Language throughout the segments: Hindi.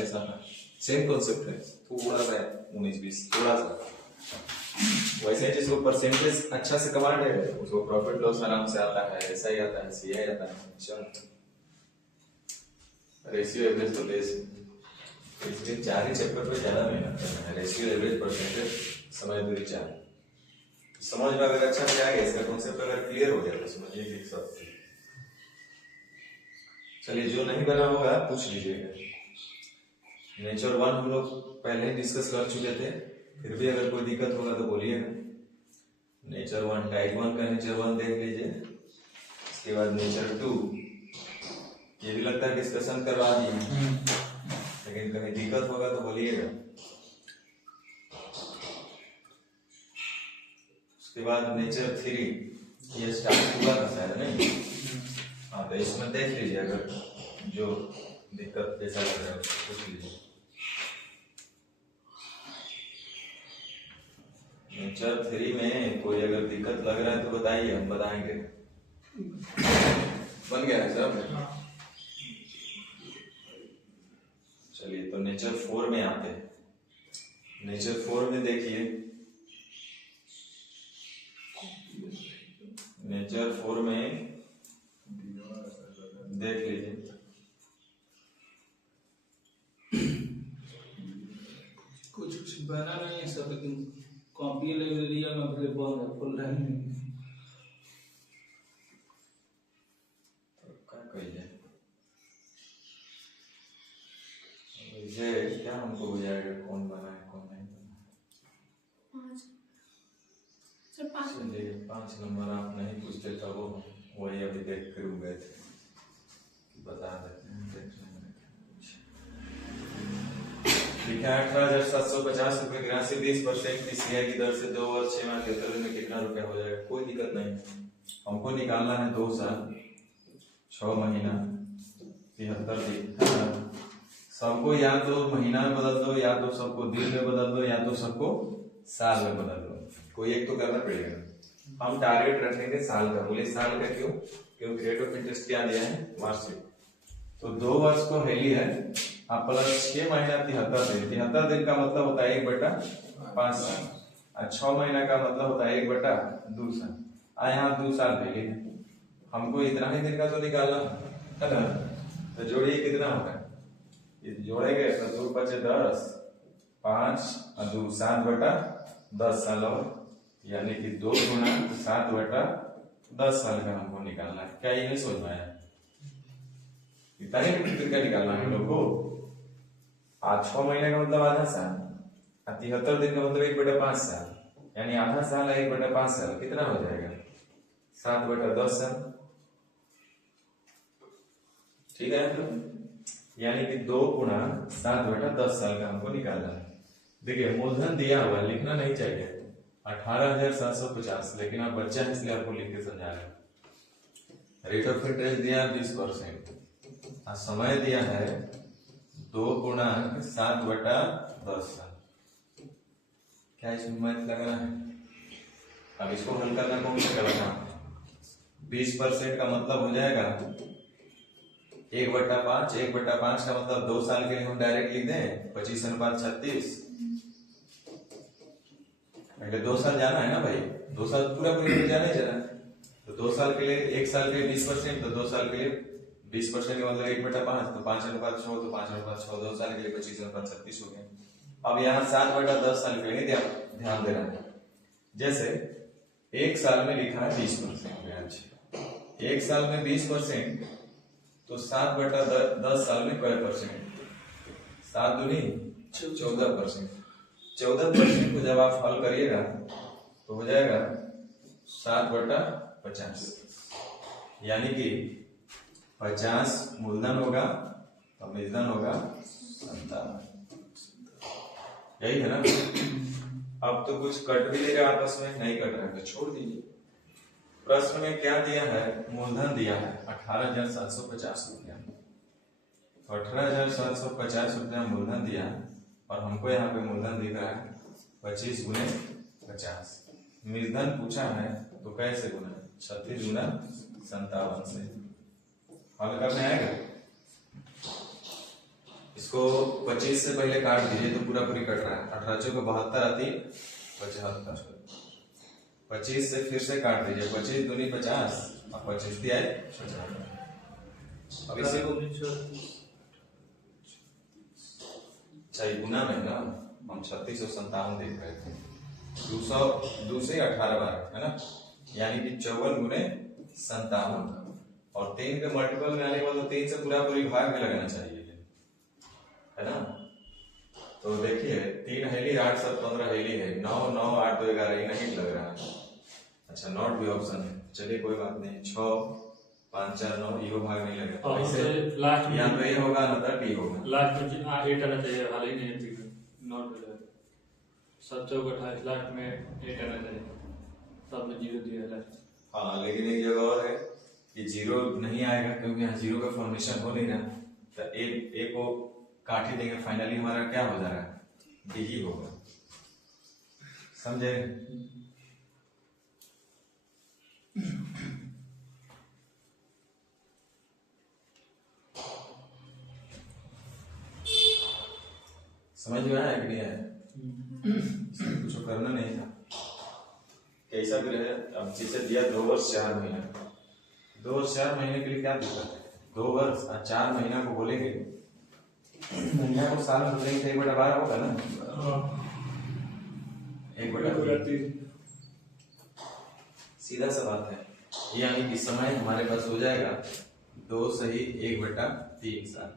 40 आता है, सेम कॉन्सेप्ट है, थोड़ा सा 19-20 थोड़ा सा। वैसे जिसको परसेंटेज अच्छा से कमांड है उसको प्रॉफिट लॉस आराम से आता है, ऐसा ही आता है, सीआई आता है। चल रेशियो एवरेज तो बेस इसके 4 ही चैप्टर पे ज्यादा मेहनत करना है, रेशियो एवरेज परसेंटेज समय दूरी 4। समझ में अगर अच्छा से आएगा, इसका कॉन्सेप्ट अगर क्लियर हो जाए तो समझिए कि सब। चलिए जो नहीं बना होगा पूछ लीजिएगा। नेचर 1 हम लोग पहले ही डिस्कस कर चुके थे, फिर भी अगर कोई दिक्कत होगा तो बोलिएगा। नेचर 1 टाइप 1 का नेचर 1 देख लीजिए। इसके बाद नेचर 2, ये भी लगता है डिस्कशन करवा दिए, लेकिन कहीं दिक्कत होगा तो बोलिएगा। उसके बाद नेचर 3, ये स्टार्ट हुआ था शायद नहीं? हाँ, तो इसमें देख लीजिए, अगर जो दिक्कत जैसा लग रहा है उसको पूछ लीजिए। नेचर 3 में कोई अगर दिक्कत लग रहा है तो बताइए, हम बताएंगे। बन गया है सब? चलिए तो नेचर 4 में आते हैं। नेचर 4 में देखिए, नेचर 4 में देख लीजिए, कुछ बना नहीं है सब, लेकिन कॉपी लाइब्रेरी में अवेलेबल है, खुल रहा नहीं। क्या कहिए ये क्या हमको हो जाएगा, कौन बना है कौन नहीं बना है। चलिए 5 नंबर आप नहीं पूछते तब वही अभी देख कर गए थे, बता देते हैं। ठीक है, 18,750 रुपए 83% की सीआई की दर से 2 वर्ष 6 माह 73 दिन में कितना रुपया हो जाएगा? कोई दिक्कत नहीं, हमको निकालना है 2 साल 6 महीना 73 दिन। सबको या तो महीना में बदल दो, या तो सबको दिन में बदल दो, या तो सबको साल में बदल दो, कोई एक तो करना पड़ेगा। हम टारगेट रखेंगे साल का। बोले साल का क्यों? क्योंकि रेट ऑफ इंटरेस्ट क्या दिया है? वार्षिक। तो 2 वर्ष को हेली है आप प्लस 6 महीना 73 दिन। 73 दिन का मतलब होता है 1/5 साल, और 6 महीना का मतलब होता है 1/2 साल। यहाँ 2 साल हेली है, हमको इतना ही दिन का तो निकालना है ना। तो जोड़िए कितना होगा, ये जोड़ेंगे तो 2 × 5 10, 5 और 2 7/10 साल, और यानी कि 2 × 7/10 साल का हमको निकालना है। क्या ये नहीं समझ में आया? इतना ही दिन का निकालना है हम लोग को। आज 6 महीने का मतलब आधा साल, 73 दिन का मतलब 1/5 साल, यानी आधा साल 1/5 साल कितना हो जाएगा? 7/10 साल। ठीक है, यानी कि 2 × 7/10 साल का हमको निकालना है। देखिए मूलधन दिया हुआ, लिखना नहीं चाहिए 18,750, लेकिन आप बच्चा है इसलिए आपको लिख के समझा रहे हैं। रेट ऑफ इंटरेस्ट दिया 20%, और समय दिया है 2 × 7/10 साल। क्या इसमें मैथ लगाना है? अब इसको हल करना कौन सा करना? 20% का मतलब हो जाएगा 1/5। 1/5 का मतलब 2 साल के लिए हम डायरेक्ट लिख दें 25:36। पहले 2 साल जाना है ना भाई, 2 साल पूरा पूरी जाना ही जाना है। तो 2 साल के लिए 1 साल के लिए 20%, तो 2 साल के लिए 20% का मतलब 1/5, तो 5/6, तो 5/6 2 साल के लिए 25:36 हो गया। अब यहाँ 7/10 साल के लिए ध्यान देना है। जैसे 1 साल में लिखा है 20% ब्याज, 1 साल में 20%, तो 7/10 साल में क्या परसेंट? 7 दूनी 14%। 14% को जब आप हल करिएगा तो हो जाएगा 7/50, यानी कि 50 मूलधन होगा और मूलधन होगा 57। यही है ना। अब तो कुछ कट भी देगा आपस में, नहीं कट रहा है तो छोड़ दीजिए। प्रश्न में क्या दिया है? मूलधन दिया है 18,750 रुपया। तो 18,750 रुपया मूलधन दिया, और हमको यहाँ पे मूलधन दिख रहा है 25 × 50। मूलधन पूछा है तो कैसे गुना? 36 × 57 से हल करने आएगा। इसको 25 से पहले काट दीजिए तो पूरा पूरी कट रहा है। 18 चौके 72 आती 75। 25 से फिर से काट दीजिए, 25 दूनी 50 और 25 दिया है 75। अब इसे चाहिए गुना में ना, हम 3657 देख रहे थे। 200 से 18 बार है ना, यानी कि 54 गुने 57 और 3 के मल्टीपल में आने वाला 3 से पूरा पूरी भाग में लगाना चाहिए, है ना। तो देखिए 3 हेली 8 7 15 हेली है, 9 9 8 2 11 ये नहीं लग रहा है। अच्छा नॉट भी ऑप्शन है, चलिए कोई बात नहीं। 6 5 4 9 ये भाग नहीं लगेगा, ऐसे लास्ट में या तो ये होगा ना तो डी होगा। लास्ट में 8 आना चाहिए, हाल ही नहीं नॉट हो जाएगा। 7 चौक 28 लास्ट में 8 आना चाहिए, सब में 0 दिया है लास्ट। हाँ लेकिन एक जगह और है कि 0 नहीं आएगा क्योंकि यहाँ 0 का फॉर्मेशन हो नहीं रहा, तो एक को काट ही देंगे, फाइनली हमारा क्या हो जा रहा है, डी ही होगा, समझे। समझ में आया कि नहीं आया? कुछ करना नहीं था, कैसा भी रहे। अब जिसे दिया 2 वर्ष 4 महीना, 2 वर्ष 4 महीने के लिए क्या दिक्कत है। 2 वर्ष और 4 महीना को बोलेंगे, महीना को साल में बोलेंगे तो 1/12 होगा ना। 1/3 सीधा सा बात है, यानी कि समय हमारे पास हो जाएगा 2 सही 1/3 साल।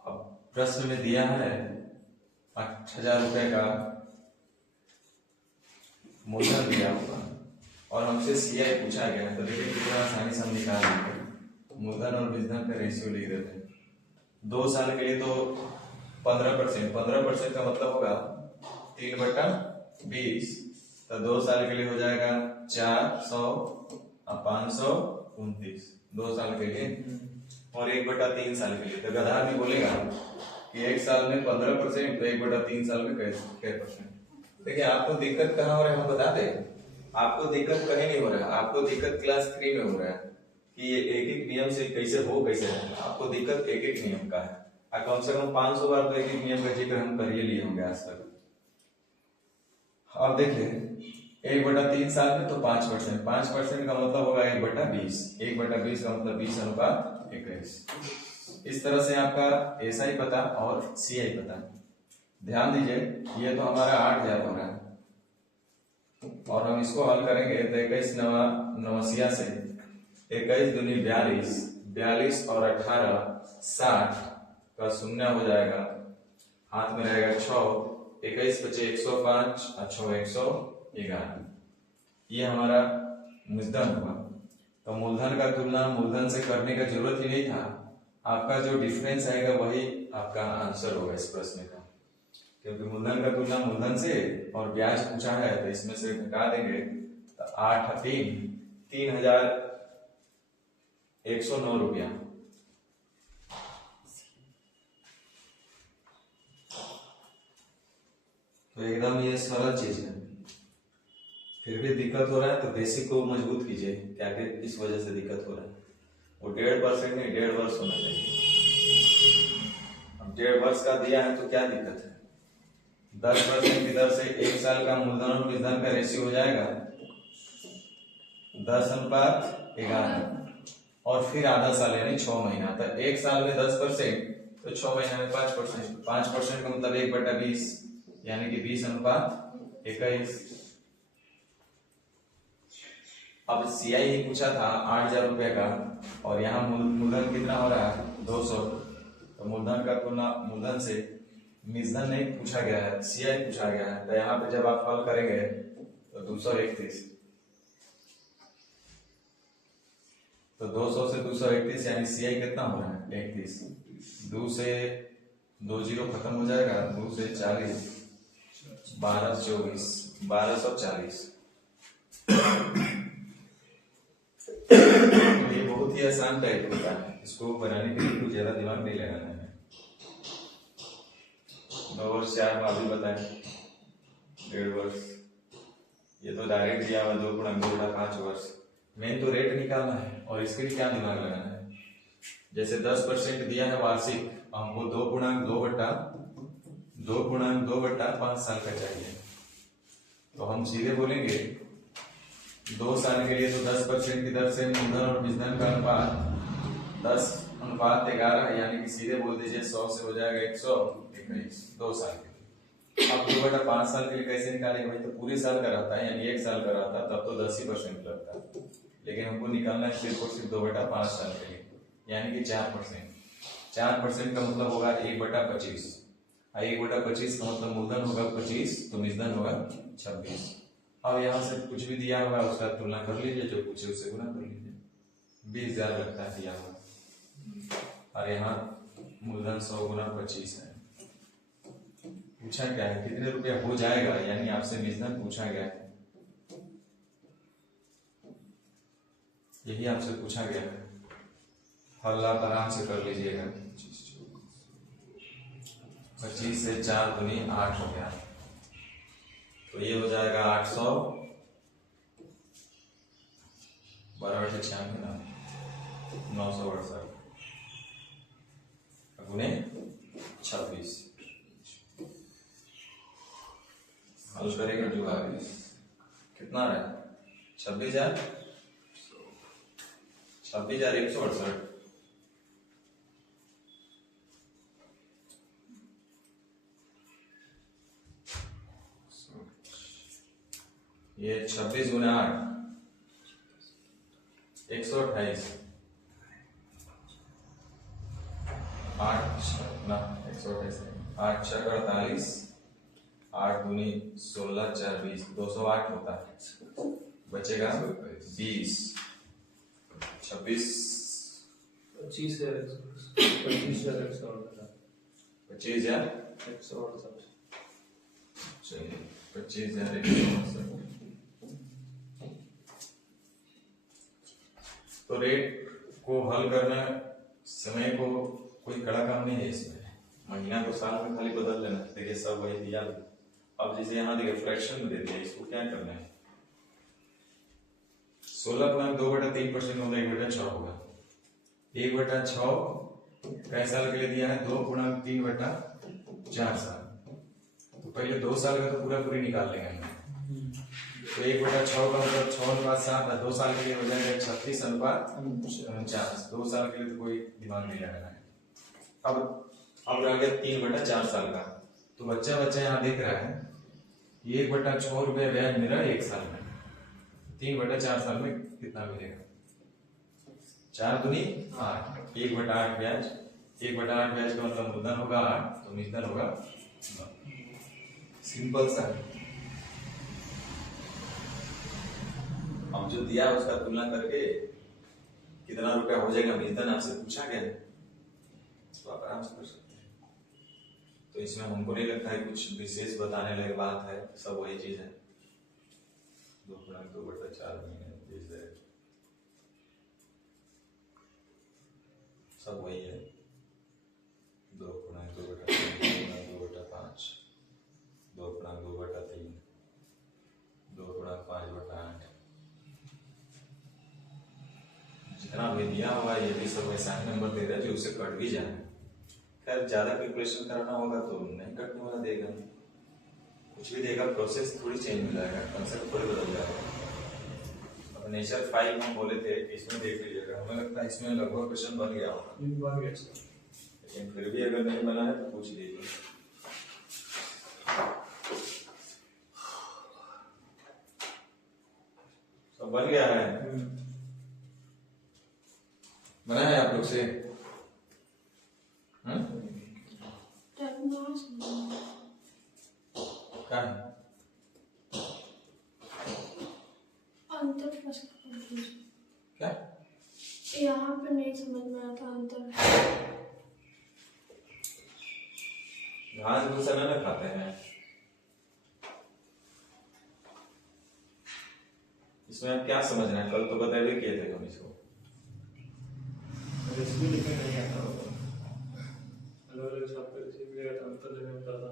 अब प्रश्न में दिया है 8000 रुपए का मूलधन दिया होगा और हमसे सीआई पूछा गया, तो देखिए कितना आसानी से हम निकाल देंगे। मूलधन और विधन का रेशियो लिख देते हैं। 2 साल के लिए तो 15% का मतलब होगा 3/20, तो 2 साल के लिए हो जाएगा 400 और 529, 2 साल के लिए। और 1/3 साल के लिए तो गधा भी बोलेगा कि 1 साल में 15%, तो 1/3 साल में कैसे %। देखिए आपको दिक्कत कहाँ हो रहा है हम बता दें, आपको दिक्कत कहीं नहीं हो रहा है, आपको दिक्कत क्लास 3 में हो रहा है कि ये एक नियम से कैसे हो कैसे है। आपको दिक्कत एक नियम का है, कम से कम 500 बार तो एक नियम का जिक्र हम कर ही लिए होंगे आज तक। अब देखिए 1/3 साल में तो 5%, 5% का मतलब होगा 1/20, 1/20 का मतलब 20:21। इस तरह से आपका एसआई पता और सीआई पता। ध्यान दीजिए ये तो हमारा 8000 हो रहा है और हम इसको हल करेंगे तो 21 नवसिया से 21 दूनी 42, 42 और 18 60 का शून्य हो जाएगा, हाथ में रहेगा 6, 21 बचे 105 और 6 111। ये हमारा मूलधन हुआ। तो मूलधन का तुलना मूलधन से करने का जरूरत ही नहीं था, आपका जो डिफरेंस आएगा वही आपका आंसर होगा इस प्रश्न का, क्योंकि मूलधन का तुलना मूलधन से और ब्याज पूछा है तो इसमें से घटा देंगे तो 8 3 3109 रुपया। तो एकदम ये सरल चीज है, फिर भी दिक्कत हो रहा है तो बेसिक को मजबूत कीजिए क्या कि इस वजह से दिक्कत हो रहा है। वो 1.5% नहीं 1.5 वर्ष होना चाहिए। अब 1.5 वर्ष का दिया है तो क्या दिक्कत है। 10% की दर से 1 साल का मूलधन और विधन का रेशियो हो जाएगा 10:11 और फिर आधा साल यानी 6 महीना। तो 1 साल में 10% तो 6 महीने में 5%, 5% का मतलब 1/20 यानी कि 20:21। अब सीआई ही पूछा था 8000 रुपए का और यहाँ मूलधन कितना हो रहा है 200, तो मूलधन का तुलना मूलधन से मिश्रण नहीं पूछा गया है, सीआई पूछा गया है। तो यहाँ पे जब आप हल करेंगे तो 231, तो 200 से 231 यानी सीआई कितना हो रहा है 31। 2 से 2 0 खत्म हो जाएगा, 2 से 40 12 24 1240। ये बहुत ही आसान टाइप होता है, इसको बनाने के लिए कुछ ज्यादा दिमाग नहीं लगाना है। 9 वर्ष 4 में अभी बताएं 1.5 वर्ष, ये तो डायरेक्ट दिया हुआ 2 × 2 = 5 वर्ष। मेन तो रेट निकालना है और इसके लिए क्या दिमाग लगाना है, जैसे 10% दिया है वार्षिक, हमको 2.2/5 साल का चाहिए, तो हम सीधे बोलेंगे 2 साल के लिए तो 10% की दर से मूलधन और बीजधन का अनुपात 10:11, यानी कि सीधे बोल दीजिए 100 से हो जाएगा 121 2 साल के लिए। अब 2/5 साल के लिए कैसे निकालेंगे भाई, तो पूरे साल का रहता है, यानी 1 साल का रहता तब तो 10% लगता, लेकिन हमको निकालना है सिर्फ और सिर्फ 2/5 साल के लिए, यानी कि 4%। 4% का मतलब होगा 1/25, 1/25 का मतलब मूलधन होगा 25, तो बीजधन होगा 26। अब यहाँ से कुछ भी दिया होगा उसका तुलना कर लीजिए, जो पूछे उससे गुना कर लीजिए। 20,000 लगता है दिया हुआ, और यहाँ मूलधन 100 × 25 है। पूछा क्या है, कितने रुपया हो जाएगा, यानी आपसे बीजधन पूछा गया है, यही आपसे पूछा गया है। हल आप आराम से कर लीजिएगा। 25 से 4 दूनी 8 हो गया, तो ये हो जाएगा 800, 12/96 ना 968 गुने 26। हल करेगा जो आगे कितना है, 26,168। ये 26 × 8 128, 8 ना 128 8 × 48, 8 दूनी 16 4 20, 208 होता है, बचेगा 20, 26 25,168। चलिए 25,168। तो रेट को हल करना, समय को कोई कड़ा काम नहीं है इसमें, महीना को साल में खाली बदल लेना। देखिए सब वही दिया, अब जैसे यहाँ देखिए फ्रैक्शन में दे दिया, इसको क्या करना है, 16.2/3% होगा 1/6 होगा, 1/6 कई साल के लिए दिया है, 2.3/4 साल, तो पहले 2 साल का तो पूरी निकाल लेंगे हम। तो 1/6 का मतलब 6:7 है, 2 साल के लिए हो जाएगा 36:49। 2 साल के लिए तो कोई दिमाग नहीं लगाना है। अब रह गया 3/4 साल का, तो बच्चा यहाँ देख रहा है 1/6 रुपया ब्याज मिला 1 साल में, 3/4 साल में कितना मिलेगा, 4 दूनी 8, 1/8 ब्याज, 1/8 ब्याज का मतलब मूलधन होगा 8, तो बीजधन होगा 9। सिंपल सा। हम जो दिया उसका तुलना करके कितना रुपया हो जाएगा बीजधन आपसे पूछा गया है, तो आप आराम से कर सकते हैं। तो इसमें हमको नहीं लगता है कुछ विशेष बताने लायक बात है, सब वही चीज है, 2/4 सब वही है, 2/2/3, 2/5, 2/2/3, 2/5/8, जितना भी दिया हुआ ये भी सब ऐसा ही नंबर दे रहा है जो उसे कट भी जाए। खैर ज्यादा कैलकुलेशन कराना होगा तो नहीं कटने वाला देगा, कुछ भी देगा, प्रोसेस थोड़ी चेंज हो जाएगा, कंसेप्ट थोड़ी बदल जाएगा। अब नेचर 5 हम बोले थे, इसमें देख लीजिएगा, हमें लगता है इसमें लगभग क्वेश्चन बन गया होगा, लेकिन फिर भी अगर नहीं बना है तो पूछ लीजिए। सब बन गया है, बना है आप लोग से? क्या है? क्या यहाँ पे नहीं समझ में आया था अंतर। घास भूसा ना खाते हैं, इसमें आप क्या समझना है, कल तो बताए किए थे हम इसको। रेसिपी लिखने नहीं आता होगा, अलग-अलग शब्द पे रेसिपी लिखा था, अंतर लेने में पता।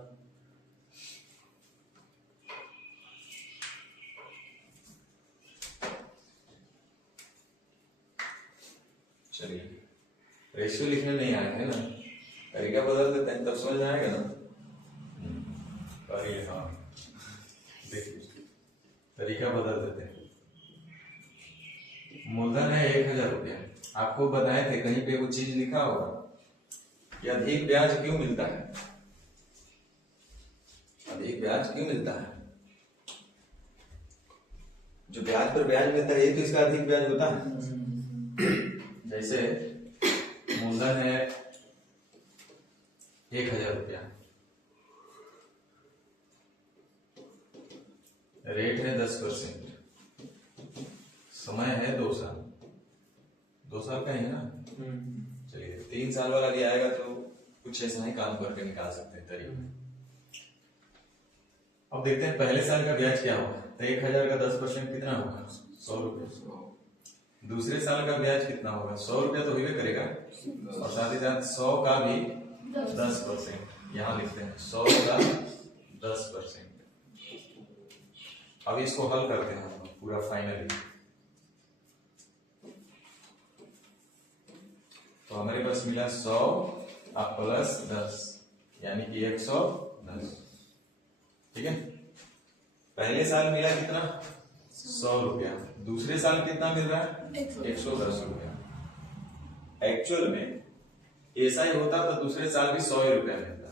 चलिए रेशियो लिखने नहीं आया है ना, तरीका बदल देते हैं तब समझ में आएगा ना। अरे हाँ देखिए तरीका बदल देते हैं। मूलधन है 1000 रुपया, आपको बताए थे कहीं पे वो चीज लिखा होगा कि अधिक ब्याज क्यों मिलता है, अधिक ब्याज क्यों मिलता है। जो ब्याज पर ब्याज मिलता है ये तो इसका अधिक ब्याज होता है। जैसे मूलधन है 1000 रुपया, रेट है 10%, समय है 2 साल, 2 साल का ही है ना। चलिए 3 साल वाला भी आएगा तो कुछ ऐसा ही काम करके निकाल सकते हैं तरीका। अब देखते हैं पहले साल का ब्याज क्या होगा। तो 1000 का 10% कितना होगा 100 रुपये। दूसरे साल का ब्याज कितना होगा 100 रुपया तो होगा करेगा, और साथ ही साथ 100 का भी 10%, यहाँ लिखते हैं 100 का 10%। अब इसको हल करते हैं हम पूरा फाइनली। तो हमारे पास मिला 100 प्लस 10 यानी कि 110, ठीक है। पहले साल मिला कितना 100 रुपया, दूसरे साल कितना मिल रहा है 110 रुपया। एक्चुअल में ऐसा ही होता तो दूसरे साल भी 100 रुपया मिलता।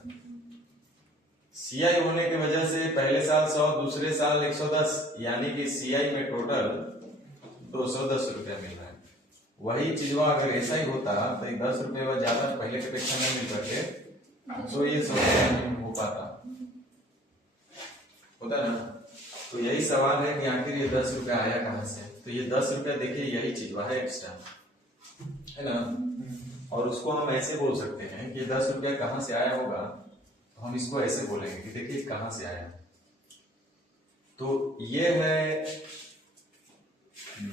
सीआई होने की वजह से पहले साल 100 दूसरे साल 110, यानी कि सीआई में टोटल 210 रुपया मिल रहा है। वही चीजवा अगर ऐसा ही होता तो 10 रुपये ज्यादा पहले के अपेक्षा नहीं मिल करके तो ये 100 रुपया हो पाता, होता ना। तो यही सवाल है कि आखिर ये 10 रुपया आया कहां से। तो ये 10 रुपया देखिए यही चीज है एक्स्ट्रा, है ना। और उसको हम ऐसे बोल सकते हैं कि 10 रुपया कहां से आया होगा, तो हम इसको ऐसे बोलेंगे कि देखिए कहां से आया। तो ये है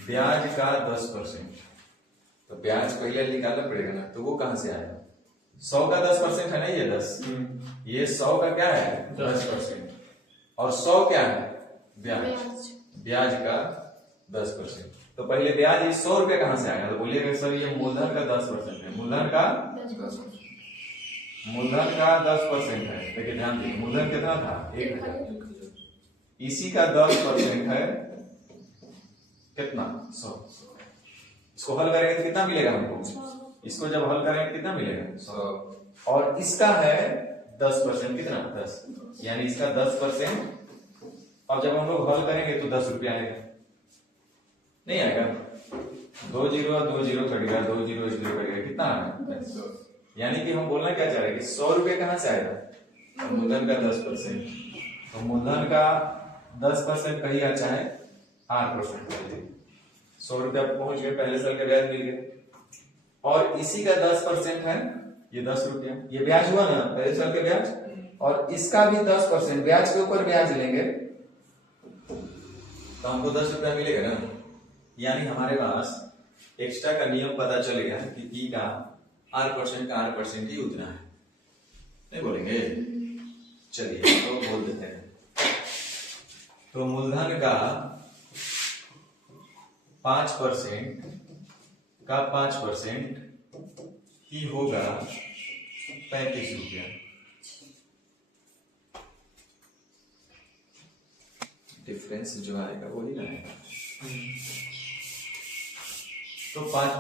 ब्याज का 10%, तो ब्याज पहले निकालना पड़ेगा ना, तो वो कहां से आया 100 का 10% है ना, ये 10, ये 100 का क्या है 10%, और 100 क्या है ब्याज, ब्याज का 10%। तो पहले ब्याज 100 रुपया कहां से आएगा, तो बोलिएगा सर ये मूलधन का 10% है, मूलधन का 10% है। देखिए ध्यान दीजिए मूलधन कितना था 1000, इसी का 10% है कितना 100। इसको हल करेंगे तो कितना मिलेगा हमको, इसको जब हल करेंगे कितना मिलेगा 100, और इसका है 10% कितना 10, यानी इसका 10%। अब जब हम लोग हल करेंगे तो 10 रुपया आएगा, नहीं आएगा, 2 जीरो 2 जीरो कटेगा, 2 जीरो 0 कटेगा, कितना आएगा। यानी कि हम बोलना क्या चाह रहे हैं कि 100 रुपये कहां से आएगा, तो मूलधन का 10%, तो मूलधन का 10% कहीं आ चाहे 8% कर लीजिए, 100 रुपया पहुंच गए, पहले साल का ब्याज मिल गया, और इसी का 10% है ये 10 रुपया, ये ब्याज हुआ ना पहले साल का ब्याज, और इसका भी 10% ब्याज के ऊपर ब्याज लेंगे तो हमको 10 रुपया मिलेगा ना। यानी हमारे पास एक्स्ट्रा का नियम पता चलेगा कि पी का R% ही उतना है, नहीं बोलेंगे। चलिए तो बोल देते हैं, तो मूलधन का 5% का 5% ही होगा 35 रुपया। डिफरेंस जो आएगा वही ना आएगा। तो 5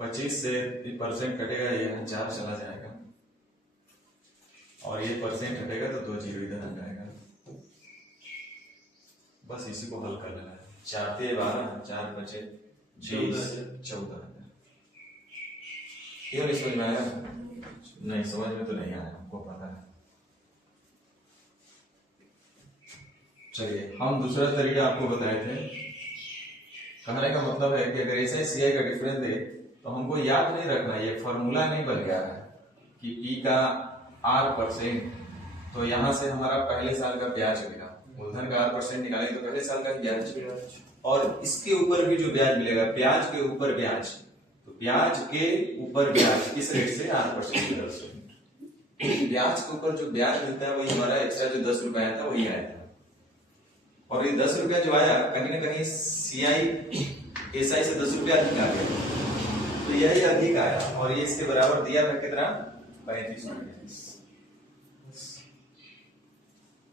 25 से परसेंट कटेगा, ये 4 चला जाएगा, और ये परसेंट हटेगा तो 2 जीरो इधर आ जाएगा। बस इसी को हल कर लेना है। 4 × 12 4 × 5 14। क्यों नहीं समझ में आया, नहीं समझ में तो नहीं आया, आपको पता है। चलिए हम दूसरा तरीका आपको बताए थे। कहने का मतलब है कि अगर ऐसे सीआई का डिफरेंस दे तो हमको याद नहीं रखना, ये फॉर्मूला नहीं बन गया है कि पी का R%, तो यहाँ से हमारा पहले साल का ब्याज मिला, मूलधन का R% निकालेंगे तो पहले साल का ब्याज, और इसके ऊपर भी जो ब्याज मिलेगा ब्याज के ऊपर ब्याज, तो ब्याज के ऊपर ब्याज किस रेट से R% की दर से। ब्याज के ऊपर जो ब्याज मिलता है वही हमारा एक्स्ट्रा जो 10 रुपया आया था वही आया था, और ये 10 रुपया जो आया कहीं ना कहीं सीआई एसआई से 10 रुपया अधिक आ गया, तो यही अधिक आया और ये इसके बराबर दिया था कितना 35 रुपये।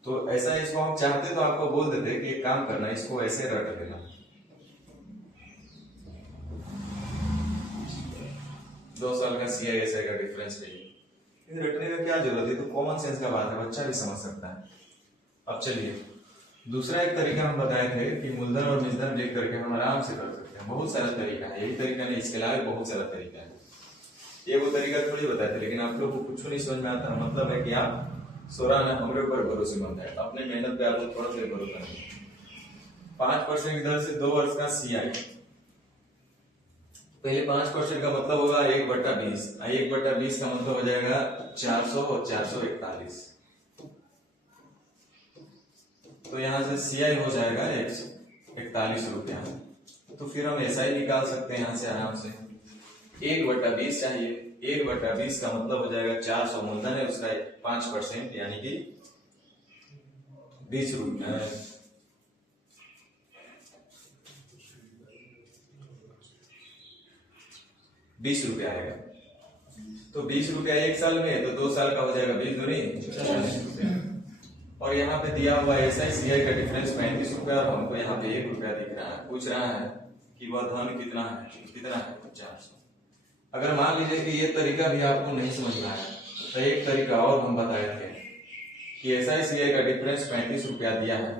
तो ऐसा इसको हम चाहते तो आपको बोल देते कि एक काम करना, इसको ऐसे रट देना, 2 साल का CISI का डिफरेंस है। रटने का क्या जरूरत है, तो कॉमन सेंस का बात है, बच्चा भी समझ सकता है। अब चलिए दूसरा एक तरीका हम बताए थे कि मूलधन और निजधन देख करके हम आराम से कर सकते हैं। बहुत सारा तरीका है, यही तरीका नहीं, इसके अलावा बहुत सारा तरीका है। ये वो तरीका थोड़ी बताए थे, लेकिन आप लोग को कुछ नहीं समझ में आता। मतलब है कि आप सोराना हमारे ऊपर भरोसेमंद है, अपने मेहनत पे आप लोग थोड़ा सा भरोसा करेंगे। 5% की दर से 2 वर्ष का CI, पहले 5% का मतलब होगा 1/20, 1/20 का मतलब हो जाएगा 400 और 441। तो यहां से CI हो जाएगा 141 रुपया। तो फिर हम SI निकाल सकते हैं यहां से आराम से। 1/20 चाहिए, 1/20 का मतलब हो जाएगा 400, मूलधन है उसका 5% यानी कि 20 रुपया, 20 रुपया आएगा। तो 20 रुपया 1 साल में, तो 2 साल का हो जाएगा 20 दूनी 40 रुपया। और यहाँ पे दिया हुआ SI CI का डिफरेंस 35 रुपया और हमको यहाँ पे 1 रुपया दिख रहा है। पूछ रहा है कि वह धन कितना है, कितना है 400। अगर मान लीजिए कि ये तरीका भी आपको नहीं समझ में आया, तो एक तरीका और हम बताए थे कि SI CI का डिफरेंस 35 रुपया दिया है।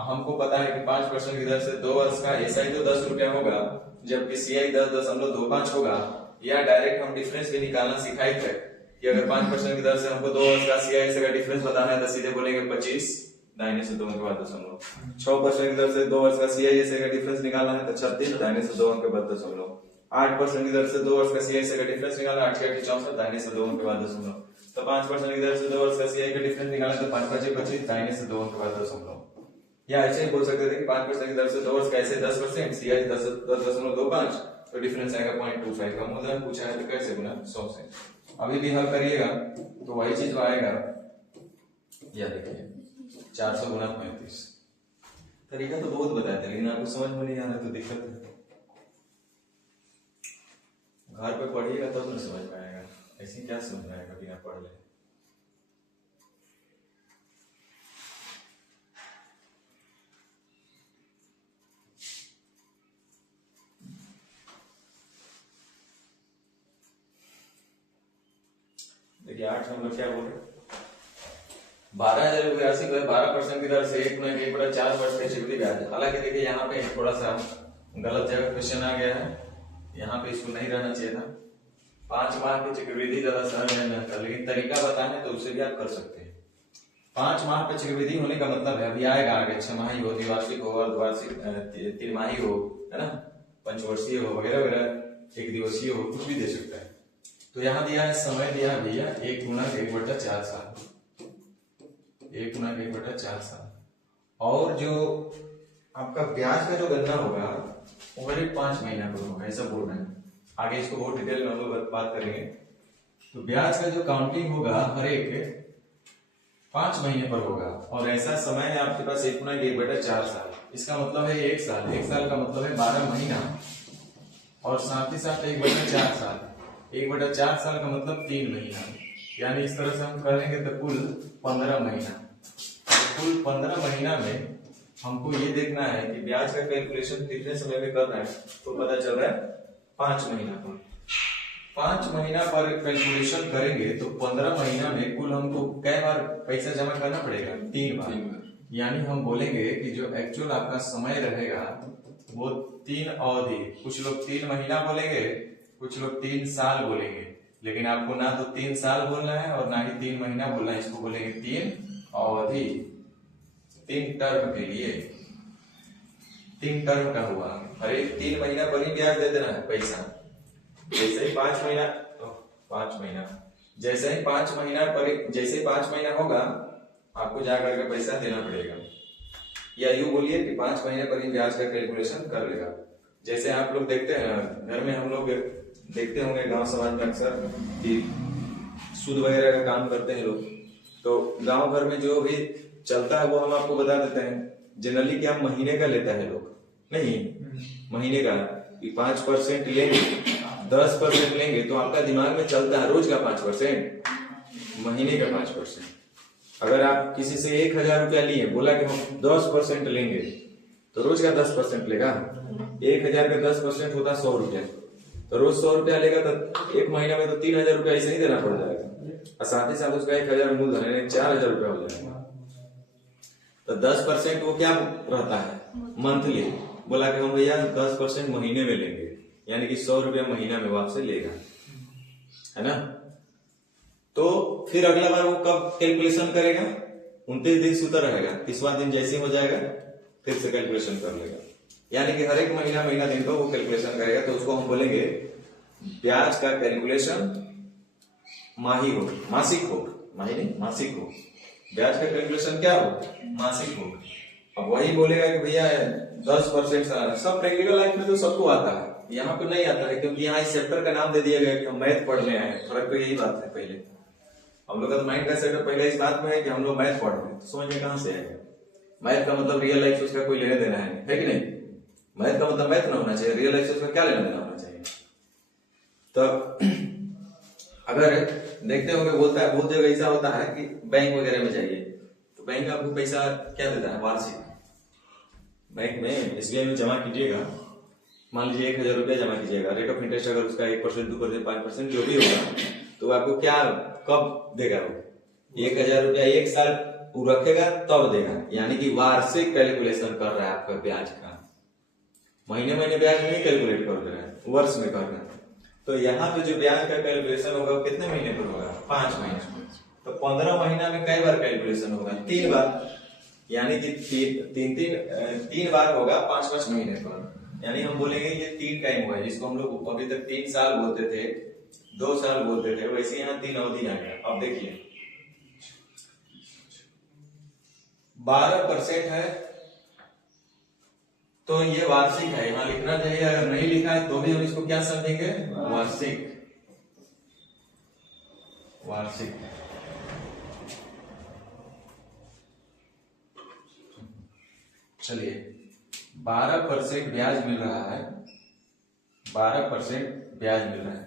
हमको पता है कि 5% की दर से 2 वर्ष का SI तो 10 रुपया होगा, जबकि CI 10.25 होगा। या डायरेक्ट हम डिफरेंस भी निकालना सिखाए थे कि अगर 5% की दर से हमको 2 वर्ष का CI का डिफरेंस बताना है तो सीधे बोलेंगे 25, दाहिने से 2 के बाद दशमलव। 6% की दर से 2 वर्ष का CI का डिफरेंस निकालना है तो 36, दाहिने से 2 के बाद दशमलव। 8% की दर से 2 वर्ष का CI का डिफरेंस निकालना, 8 के 64, दाहिने से 2 के बाद दशमलव। तो 5% की दर से 2 वर्ष का CI का डिफरेंस निकालना तो 5 5 25, दाहिने से 2 के बाद दशमलव। या ऐसे ही बोल सकते थे कि 5% की दर से 2 वर्ष का ऐसे 10%, CI 10.25, तो डिफरेंस आएगा 0.25 का। मूलधन पूछा है तो कैसे गुना 100 से। अभी भी हल करिएगा तो वही चीज आएगा। या देखिए 400 गुना 35। तरीका तो बहुत बताया था, लेकिन आपको समझ में नहीं आ रहा तो दिक्कत है। घर पे पढ़िएगा तब ना समझ में आएगा, ऐसे क्या समझ में आएगा बिना पढ़ ले। देखिए 8 हम लोग क्या बोल रहे हैं, 12,082 को 12% की दर से 1/4 वर्ष का चक्रवृद्धि ब्याज। हालांकि देखिए यहाँ पे थोड़ा सा गलत जगह क्वेश्चन आ गया है, यहाँ पे इसको नहीं रहना चाहिए था। 5 माह की चक्रवृद्धि ज्यादा सहज नहीं रहता, लेकिन तरीका बताना है तो उसे भी आप कर सकते हैं। 5 माह पे चक्रवृद्धि होने का मतलब है अभी आएगा आगे 6 माही हो, द्विवार्षिक हो, अर्धवार्षिक, तिमाही हो, है ना, पंचवर्षीय हो, वगैरह वगैरह, 1 दिवसीय हो, कुछ भी दे सकता है। तो यहाँ दिया है समय दिया है भैया 1 गुना 1/4 साल, 1 गुना 1/4 साल। और जो आपका ब्याज का जो गणना होगा वो करीब 5 महीना पर होगा, ऐसा बोल रहे हैं। आगे इसको बहुत डिटेल में हम लोग बात करेंगे। तो ब्याज का जो काउंटिंग होगा हर एक 5 महीने पर होगा, और ऐसा समय है आपके पास 1 गुना 1/4 साल। इसका मतलब है 1 साल, 1 साल का मतलब है 12 महीना, और साथ ही साथ 1/4 साल, 1/4 साल का मतलब 3 महीना। यानी इस तरह से हम करेंगे तो कुल 15 महीना। तो कुल 15 महीना में हमको ये देखना है कि ब्याज का कैलकुलेशन कितने समय में कर रहे हैं, तो पता चल रहा है 5 महीना पर। 5 महीना पर कैलकुलेशन करेंगे तो 15 महीना में कुल हमको कई बार पैसा जमा करना पड़ेगा, 3 बार। यानी हम बोलेंगे कि जो एक्चुअल आपका समय रहेगा वो 3 अवधि, कुछ लोग 3 महीना बोलेंगे, कुछ लोग 3 साल बोलेंगे, लेकिन आपको ना तो 3 साल बोलना है और ना ही 3 महीना बोलना है। इसको बोलेंगे 3 अवधि, 3 टर्म के लिए। 3 टर्म का हुआ, अरे 3 महीना पर ही ब्याज दे देना है पैसा। जैसे ही 5 महीना, तो 5 महीना, जैसे ही 5 महीना पर, जैसे ही 5 महीना होगा आपको जाकर के पैसा देना पड़ेगा। या यूं बोलिए कि 5 महीने पर ही ब्याज का कैलकुलेशन कर लेगा। जैसे आप लोग देखते हैं घर में, हम लोग देखते होंगे गांव समाज में अक्सर कि सूद वगैरह का काम करते हैं लोग, तो गांव भर में जो भी चलता है वो हम आपको बता देते हैं। जनरली क्या महीने का लेता है लोग, नहीं महीने का, 5% लेंगे 10% लेंगे तो आपका दिमाग में चलता है रोज का 5%, महीने का 5%। अगर आप किसी से 1,000 रुपया लिए, बोला कि हम 10% लेंगे, तो रोज का 10% लेगा। 1,000 का 10% होता 100 रुपया, तो रोज 100 रुपया लेगा तो एक महीना में तो 3,000 रुपया ऐसे ही देना पड़ जाएगा, और साथ ही साथ उसका 1,000 मूलधन है, 4,000 रुपया हो जाएगा। तो 10% वो क्या रहता है, मंथली। बोला कि हम भैया 10% महीने में लेंगे, यानी कि 100 रुपया महीना में वो आपसे लेगा, है ना। तो फिर अगला बार वो कब कैलकुलेशन करेगा, 29 दिन सूत्र रहेगा, 30वां दिन जैसे हो जाएगा फिर से कैलकुलेशन कर लेगा, यानी कि हर एक महीना दिन को वो कैलकुलेशन करेगा। तो उसको हम बोलेंगे ब्याज का कैलकुलेशन माही हो, मासिक हो, माही नहीं मासिक हो। ब्याज का कैलकुलेशन क्या हो, मासिक हो। अब वही बोलेगा कि भैया 10% सब प्रैक्टिकल लाइफ में तो सबको आता है, यहाँ पे नहीं आता है, क्योंकि यहाँ इस चैप्टर का नाम दे दिया गया कि हम मैथ पढ़ने आए हैं। फर्क तो यही बात है, पहले हम लोग का तो माइंड का सेटअप पहले इस बात में है कि हम लोग मैथ पढ़ रहे हैं, तो समझ में कहां से आएगा। मैथ का मतलब रियल लाइफ से उसका कोई लेने देना है कि नहीं। मैथ का मतलब मैथ ना होना चाहिए, रियल लाइफ से उसका क्या लेना देना होना चाहिए। तो अगर देखते होंगे बोलता है, बहुत जगह ऐसा होता है कि बैंक वगैरह में जाइए तो बैंक आपको पैसा क्या देता है, वार्षिक। बैंक में SBI में जमा कीजिएगा, मान लीजिए 1,000 रुपया जमा कीजिएगा, रेट ऑफ इंटरेस्ट अगर उसका 1%, 2%, 5% जो भी होगा, तो आपको क्या कब देगा वो, 1,000 रुपया एक साल वो रखेगा तब देगा, यानी कि वार्षिक कैलकुलेशन कर रहा है आपका ब्याज का। महीने महीने ब्याज नहीं कैलकुलेट कर रहा है, वर्ष में कर रहा है। तो यहाँ पे जो ब्याज का कैलकुलेशन होगा कितने महीने पर होगा, 5 महीने। तो 15 महीना में कई बार कैलकुलेशन होगा, 3 बार, यानी कि तीन बार होगा 5-5 महीने पर। यानी हम बोलेंगे ये 3 टाइम हुआ है, जिसको हम लोग अभी तक 3 साल बोलते थे, 2 साल बोलते थे, वैसे यहाँ 3 अवधि आ गया। अब देखिए 12% है तो ये वार्षिक है, यहाँ लिखना चाहिए। अगर नहीं लिखा है तो भी हम इसको क्या समझेंगे, वार्षिक। वार्षिक चलिए 12% ब्याज मिल रहा है, 12% ब्याज मिल रहा है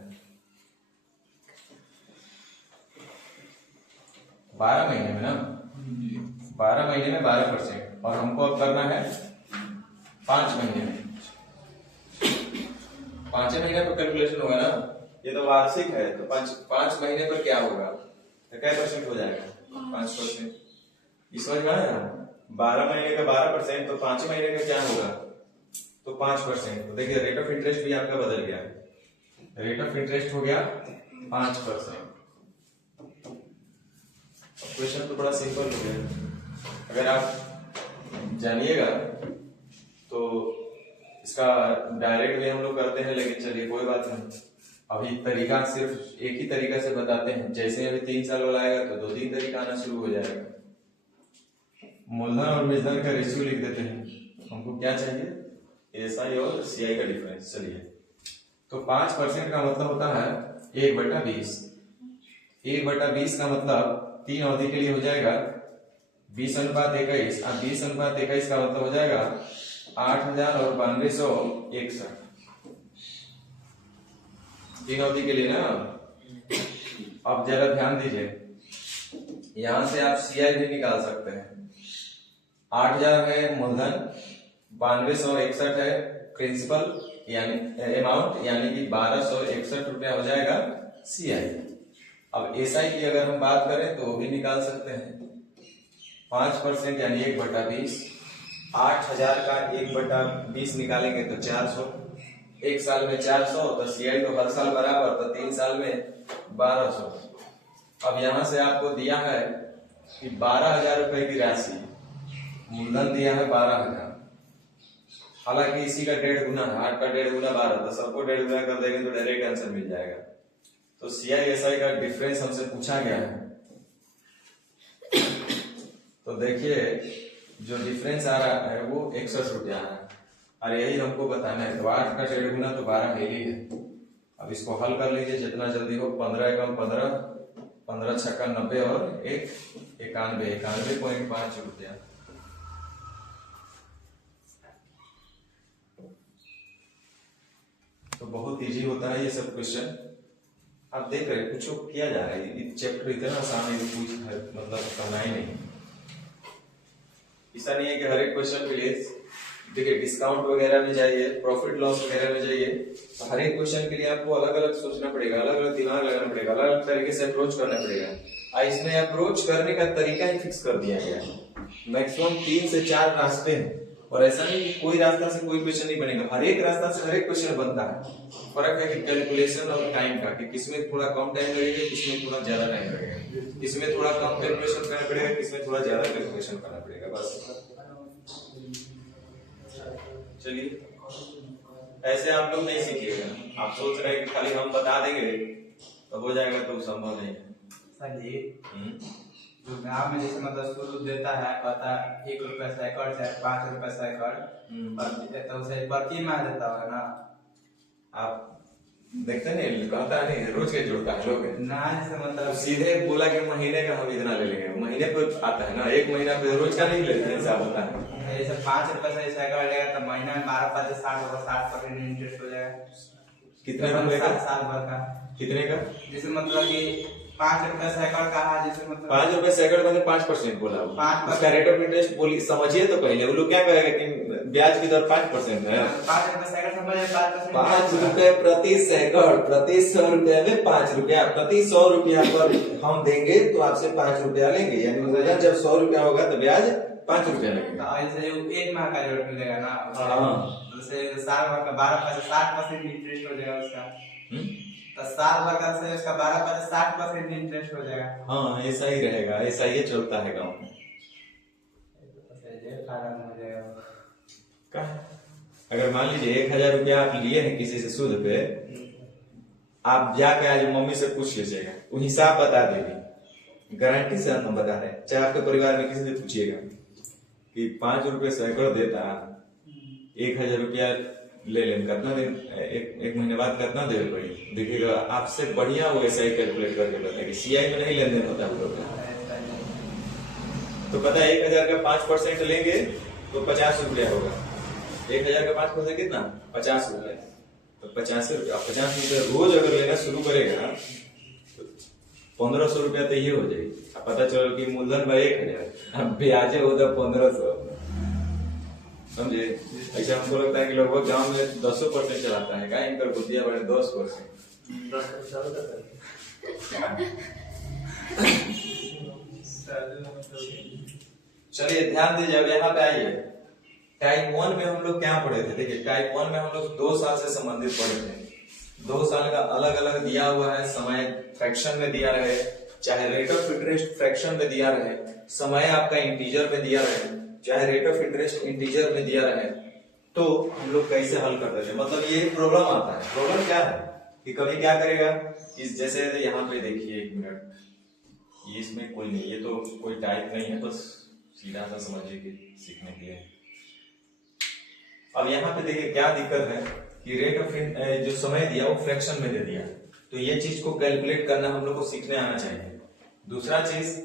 12 महीने में ना, 12 महीने में 12%, और हमको अब करना है 5 महीने में। 5 महीने पर कैलकुलेशन होगा ना, ये तो वार्षिक है, तो 5 महीने पर क्या होगा, तो क्या % हो जाएगा, 5%। इस समझ में आया, 12 महीने का 12%, तो 5 महीने का क्या होगा, तो 5%। तो देखिए रेट ऑफ इंटरेस्ट भी आपका बदल गया, रेट ऑफ इंटरेस्ट हो गया 5%। क्वेश्चन तो बड़ा सिंपल हो गया, अगर आप जानिएगा तो इसका डायरेक्ट भी हम लोग करते हैं, लेकिन चलिए कोई बात नहीं। अभी तरीका सिर्फ एक ही तरीका से बताते हैं, जैसे अभी 3 साल वाला आएगा तो 2-3 तरीका आना शुरू हो जाएगा। मूलधन और मूलधन का रेशियो लिख देते हैं, हमको क्या चाहिए, SI और CI का डिफरेंस। चलिए तो 5% का मतलब होता है 1/20। 1/20 का मतलब 3 अवधि के लिए हो जाएगा 20:21, और 20:21 का मतलब हो जाएगा 8,000 और 9261, 3 अवधि के लिए ना। अब जरा ध्यान दीजिए, यहां से आप CI भी निकाल सकते हैं। 8,000 है मूलधन, 9261 है प्रिंसिपल यानी अमाउंट, यानी कि 1261 रुपया हो जाएगा CI। अब SI की अगर हम बात करें तो वो भी निकाल सकते हैं। 5% यानी 1/20, 8,000 का 1/20 निकालेंगे तो 400, एक साल में 400, तो CI तो हर साल बराबर, तो 3 साल में 1200। अब यहां से आपको दिया है कि 12,000 रुपए की राशि, मूलधन दिया है 12,000, हालांकि इसी का 1.5 गुना है, 8 का 1.5 गुना 12, तो सबको 1.5 गुना कर देंगे तो डायरेक्ट आंसर मिल जाएगा। तो CI SI का डिफरेंस हमसे पूछा गया है, तो देखिए जो डिफरेंस आ रहा है वो 61 रुपया है, और यही हमको बताना है। तो 8 का 1.5 गुना तो 12 ही है। अब इसको हल कर लीजिए जितना जल्दी हो, 15 एकम 15, 15 छक्का 90 और 1 91, 91.5 रुपया। तो बहुत इजी होता है ये सब क्वेश्चन। आप देख रहे हैं कुछ किया जा रहा है, ये चैप्टर इतना आसान है कि कुछ मतलब करना ही नहीं। ऐसा नहीं है कि हर एक क्वेश्चन के लिए देखिए डिस्काउंट वगैरह में जाइए, प्रॉफिट लॉस वगैरह में जाइए, तो हर एक क्वेश्चन के लिए आपको अलग अलग सोचना पड़ेगा, अलग अलग दिमाग लगाना पड़ेगा, अलग अलग तरीके से अप्रोच करना पड़ेगा। इसमें अप्रोच करने का तरीका ही फिक्स कर दिया गया है। मैक्सिमम 3 से 4 रास्ते हैं, और ऐसा नहीं कि कोई रास्ता से कोई क्वेश्चन नहीं बनेगा, हर एक रास्ता से हर एक क्वेश्चन बनता है। फर्क है कि कैलकुलेशन और टाइम का, कि किसमें थोड़ा कम टाइम लगेगा, किसमें थोड़ा ज्यादा टाइम लगेगा, किसमें थोड़ा कम कैलकुलेशन करना पड़ेगा, किसमें थोड़ा ज्यादा कैलकुलेशन करना पड़ेगा, बस। चलिए, ऐसे आप लोग नहीं सीखिएगा। आप सोच रहे हैं कि खाली हम बता देंगे तो हो जाएगा, तो संभव नहीं है। सर जी, जो गाँव में जैसे मतलब शुरू देता है, कहता 1 रुपया सैकड़ से 5 रुपया सैकड़, तो उसे प्रति माह देता है ना। आप देखते नहीं, कहता नहीं, रोज के जुड़ता है लोग ना, जैसे मतलब सीधे बोला कि महीने का हम इतना ले लेंगे, महीने पे आता है ना, 1 महीना पे रोज का नहीं लेते हैं, हिसाब होता है। जैसे 5 रुपया से सैकड़ लेगा तो महीना में 12 5 60 होगा, 60% इंटरेस्ट हो जाएगा। कितने रुपए का? साल भर का। कितने का? जैसे मतलब कि 5 रुपया सैकड़ का है, जैसे मतलब 5 रुपए सैकड़ में 5% बोला, 5% उसका रेट ऑफ इंटरेस्ट बोली समझिए तो पहले। वो लोग क्या कहेगा कि ब्याज की दर 5% है। 5 रुपया सैकड़ समझ 5 रुपए प्रति सैकड़, प्रति 100 रुपया में 5 रुपया, प्रति 100 रुपया पर हम देंगे तो आपसे 5 रुपया लेंगे, यानी जब 100 रुपया होगा तो ब्याज 5 रुपया लगेगा। ऐसे 1 माह का रेट मिलेगा ना। हाँ, जैसे साल भर का 12 60% इंटरेस्ट हो जाएगा उसका। तो साल भर का से उसका 12 60% इंटरेस्ट हो जाएगा। हाँ, ऐसा ही रहेगा, ऐसा ही चलता है गाँव में। अगर मान लीजिए 1000 रुपया आप लिए हैं किसी से सूद पे, आप जाके आज मम्मी से पूछ लीजिएगा, वो हिसाब बता देगी, गारंटी से हम बता रहे हैं। चाहे आपके परिवार में किसी से पूछिएगा कि 5 रुपए सैकड़ देता, 1000 रुपया ले लें, कितना दिन, एक महीने बाद कितना देर पड़ी, देखिएगा आपसे बढ़िया वो ऐसा ही कैलकुलेट करके बताएगी। सीआई में नहीं लेन देन होता हम लोग का। तो पता है 1000 का 5% लेंगे तो 50 रुपया होगा। 1000 का 5% कितना? 50 रुपया। तो 50 रुपया रोज अगर लेना शुरू करेगा तो 1500 रुपया तो ये हो जाएगी। अब पता चलो कि मूलधन भाई 1000, अब ब्याज होगा 1500, समझे? ऐसा हमको लगता है कि लगभग गांव में 10% चलाता है, इनकर बुद्धिया बड़े 10%। चलिए ध्यान दीजिए, अब यहाँ पे आइए। टाइप 1 में हम लोग क्या पढ़े थे? देखिए टाइप 1 में हम लोग 2 साल से संबंधित पढ़े थे। 2 साल का अलग अलग दिया हुआ है, समय फ्रैक्शन में दिया रहे, चाहे रेट ऑफ इंटरेस्ट फ्रैक्शन में दिया रहे, समय आपका इंटीजर में दिया रहे, चाहे रेट ऑफ इंटरेस्ट इंटीजर में दिया रहे, तो हम लोग कैसे हल करते थे? मतलब ये प्रॉब्लम आता है। प्रॉब्लम क्या है कि कभी क्या करेगा कि जैसे यहाँ पे देखिए, 1 मिनट, ये इसमें कोई नहीं, ये तो कोई टाइप नहीं है, बस सीधा सा समझिए कि सीखने के लिए। अब यहाँ पे देखिए क्या दिक्कत है कि रेट ऑफ जो समय दिया वो फ्रैक्शन में दे दिया, तो ये चीज को कैलकुलेट करना हम लोग को सीखने आना चाहिए। दूसरा चीज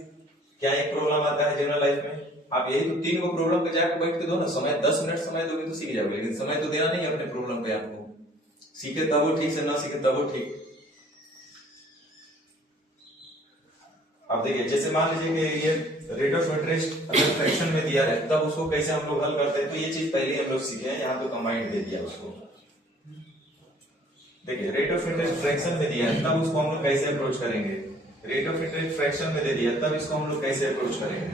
क्या एक प्रॉब्लम आता है जनरल लाइफ में, आप यही तो 3 को प्रॉब्लम पे जाकर बैठ के दो ना, समय 10 मिनट समय दोगे तो सीख जाओगे, लेकिन समय तो देना नहीं है अपने प्रॉब्लम पे आपको। सीखे तब वो ठीक से, ना सीखे तब वो ठीक। अब देखिए जैसे मान लीजिए कि ये रेट ऑफ इंटरेस्ट अगर फ्रैक्शन में दिया है तब उसको कैसे हम लोग हल करते हैं, तो ये चीज पहले हम लोग सीखे हैं, यहाँ पे कंबाइंड दे दिया उसको। देखिए रेट ऑफ इंटरेस्ट फ्रैक्शन में दिया है तब उसको हम लोग कैसे अप्रोच करेंगे, रेट ऑफ इंटरेस्ट फ्रैक्शन में दे दिया तब इसको हम लोग कैसे अप्रोच करेंगे।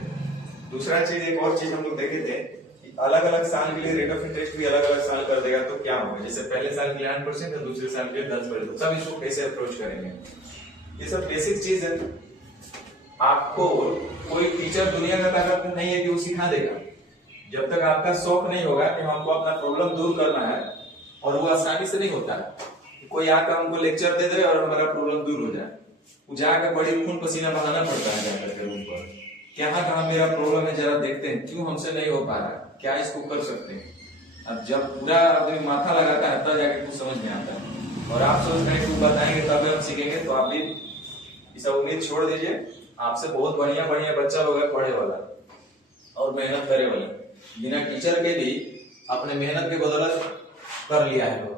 दूसरा चीज, एक और चीज हम लोग देखे थे कि अलग अलग साल के लिए रेट ऑफ इंटरेस्ट भी अलग अलग साल कर देगा तो क्या होगा, जैसे पहले साल के लिए 8% और दूसरे साल के लिए 10%, तब इसको कैसे अप्रोच करेंगे। ये सब बेसिक चीज है। आपको कोई टीचर दुनिया का ताकत नहीं है कि वो सिखा देगा। जब तक आपका शौक नहीं होगा कि हमको अपना प्रॉब्लम दूर करना है, और वो आसानी से नहीं होता है। कोई आकर हमको लेक्चर दे दे और हमारा प्रॉब्लम दूर हो जाए, वो जाकर बड़ी खून पसीना बहाना पड़ता है जाकर के रूम पर, कहाँ मेरा प्रॉब्लम है जरा देखते हैं, क्यों हमसे नहीं हो पा रहा, क्या इसको कर सकते हैं। अब जब पूरा आदमी माथा लगाता है तब जाके कुछ समझ में आता है, और आप सोच रहे हैं कि बताएंगे तब हम सीखेंगे, तो आप भी इस उम्मीद छोड़ दीजिए। आपसे बहुत बढ़िया बढ़िया बच्चा लोग है पढ़े वाला और मेहनत करे वाला, बिना टीचर के भी अपने मेहनत के बदौलत कर लिया है लोग।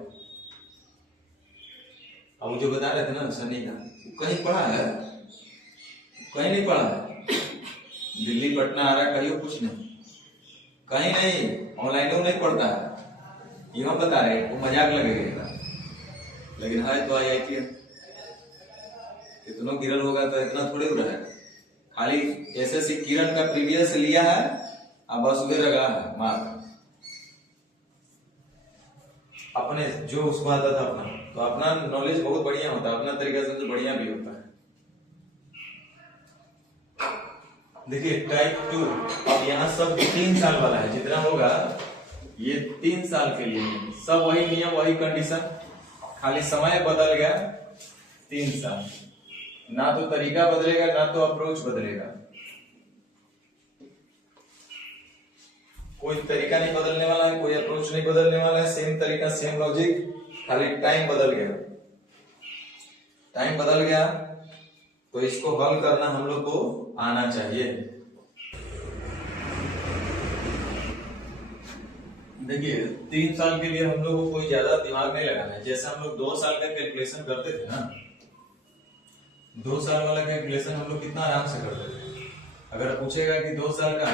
अब वो जो बता रहे थे ना सनी का, वो कहीं पढ़ा है? कहीं नहीं पढ़ा है। दिल्ली पटना आ रहा, कहीं कुछ नहीं, कहीं नहीं, ऑनलाइन नहीं पढ़ता है। ये हम बता रहे हैं, वो मजाक लगेगा, लेकिन है तो IIT है। इतना किरण होगा तो इतना थोड़े हो रहा है। खाली SSC किरण का प्रीवियस लिया है, अब बस उधर लगा है मार्क अपने जो उसको आता था अपना। तो अपना नॉलेज बहुत बढ़िया होता है, अपना तरीका से तो बढ़िया भी होता है। देखिए टाइप 2, अब यहाँ सब 3 साल वाला है, जितना होगा ये 3 साल के लिए है। सब वही नियम वही कंडीशन, खाली समय बदल गया 3 साल। ना तो तरीका बदलेगा ना तो अप्रोच बदलेगा, कोई तरीका नहीं बदलने वाला है, कोई अप्रोच नहीं बदलने वाला है। सेम तरीका सेम लॉजिक, खाली टाइम बदल गया। टाइम बदल गया तो इसको हल करना हम लोग को आना चाहिए। देखिए 3 साल के लिए हम लोग को कोई ज्यादा दिमाग नहीं लगाना है। जैसे हम लोग 2 साल का कैलकुलेशन करते थे ना, 2 साल वाला कैलकुलेशन हम लोग कितना आराम से करते थे। अगर पूछेगा कि 2 साल का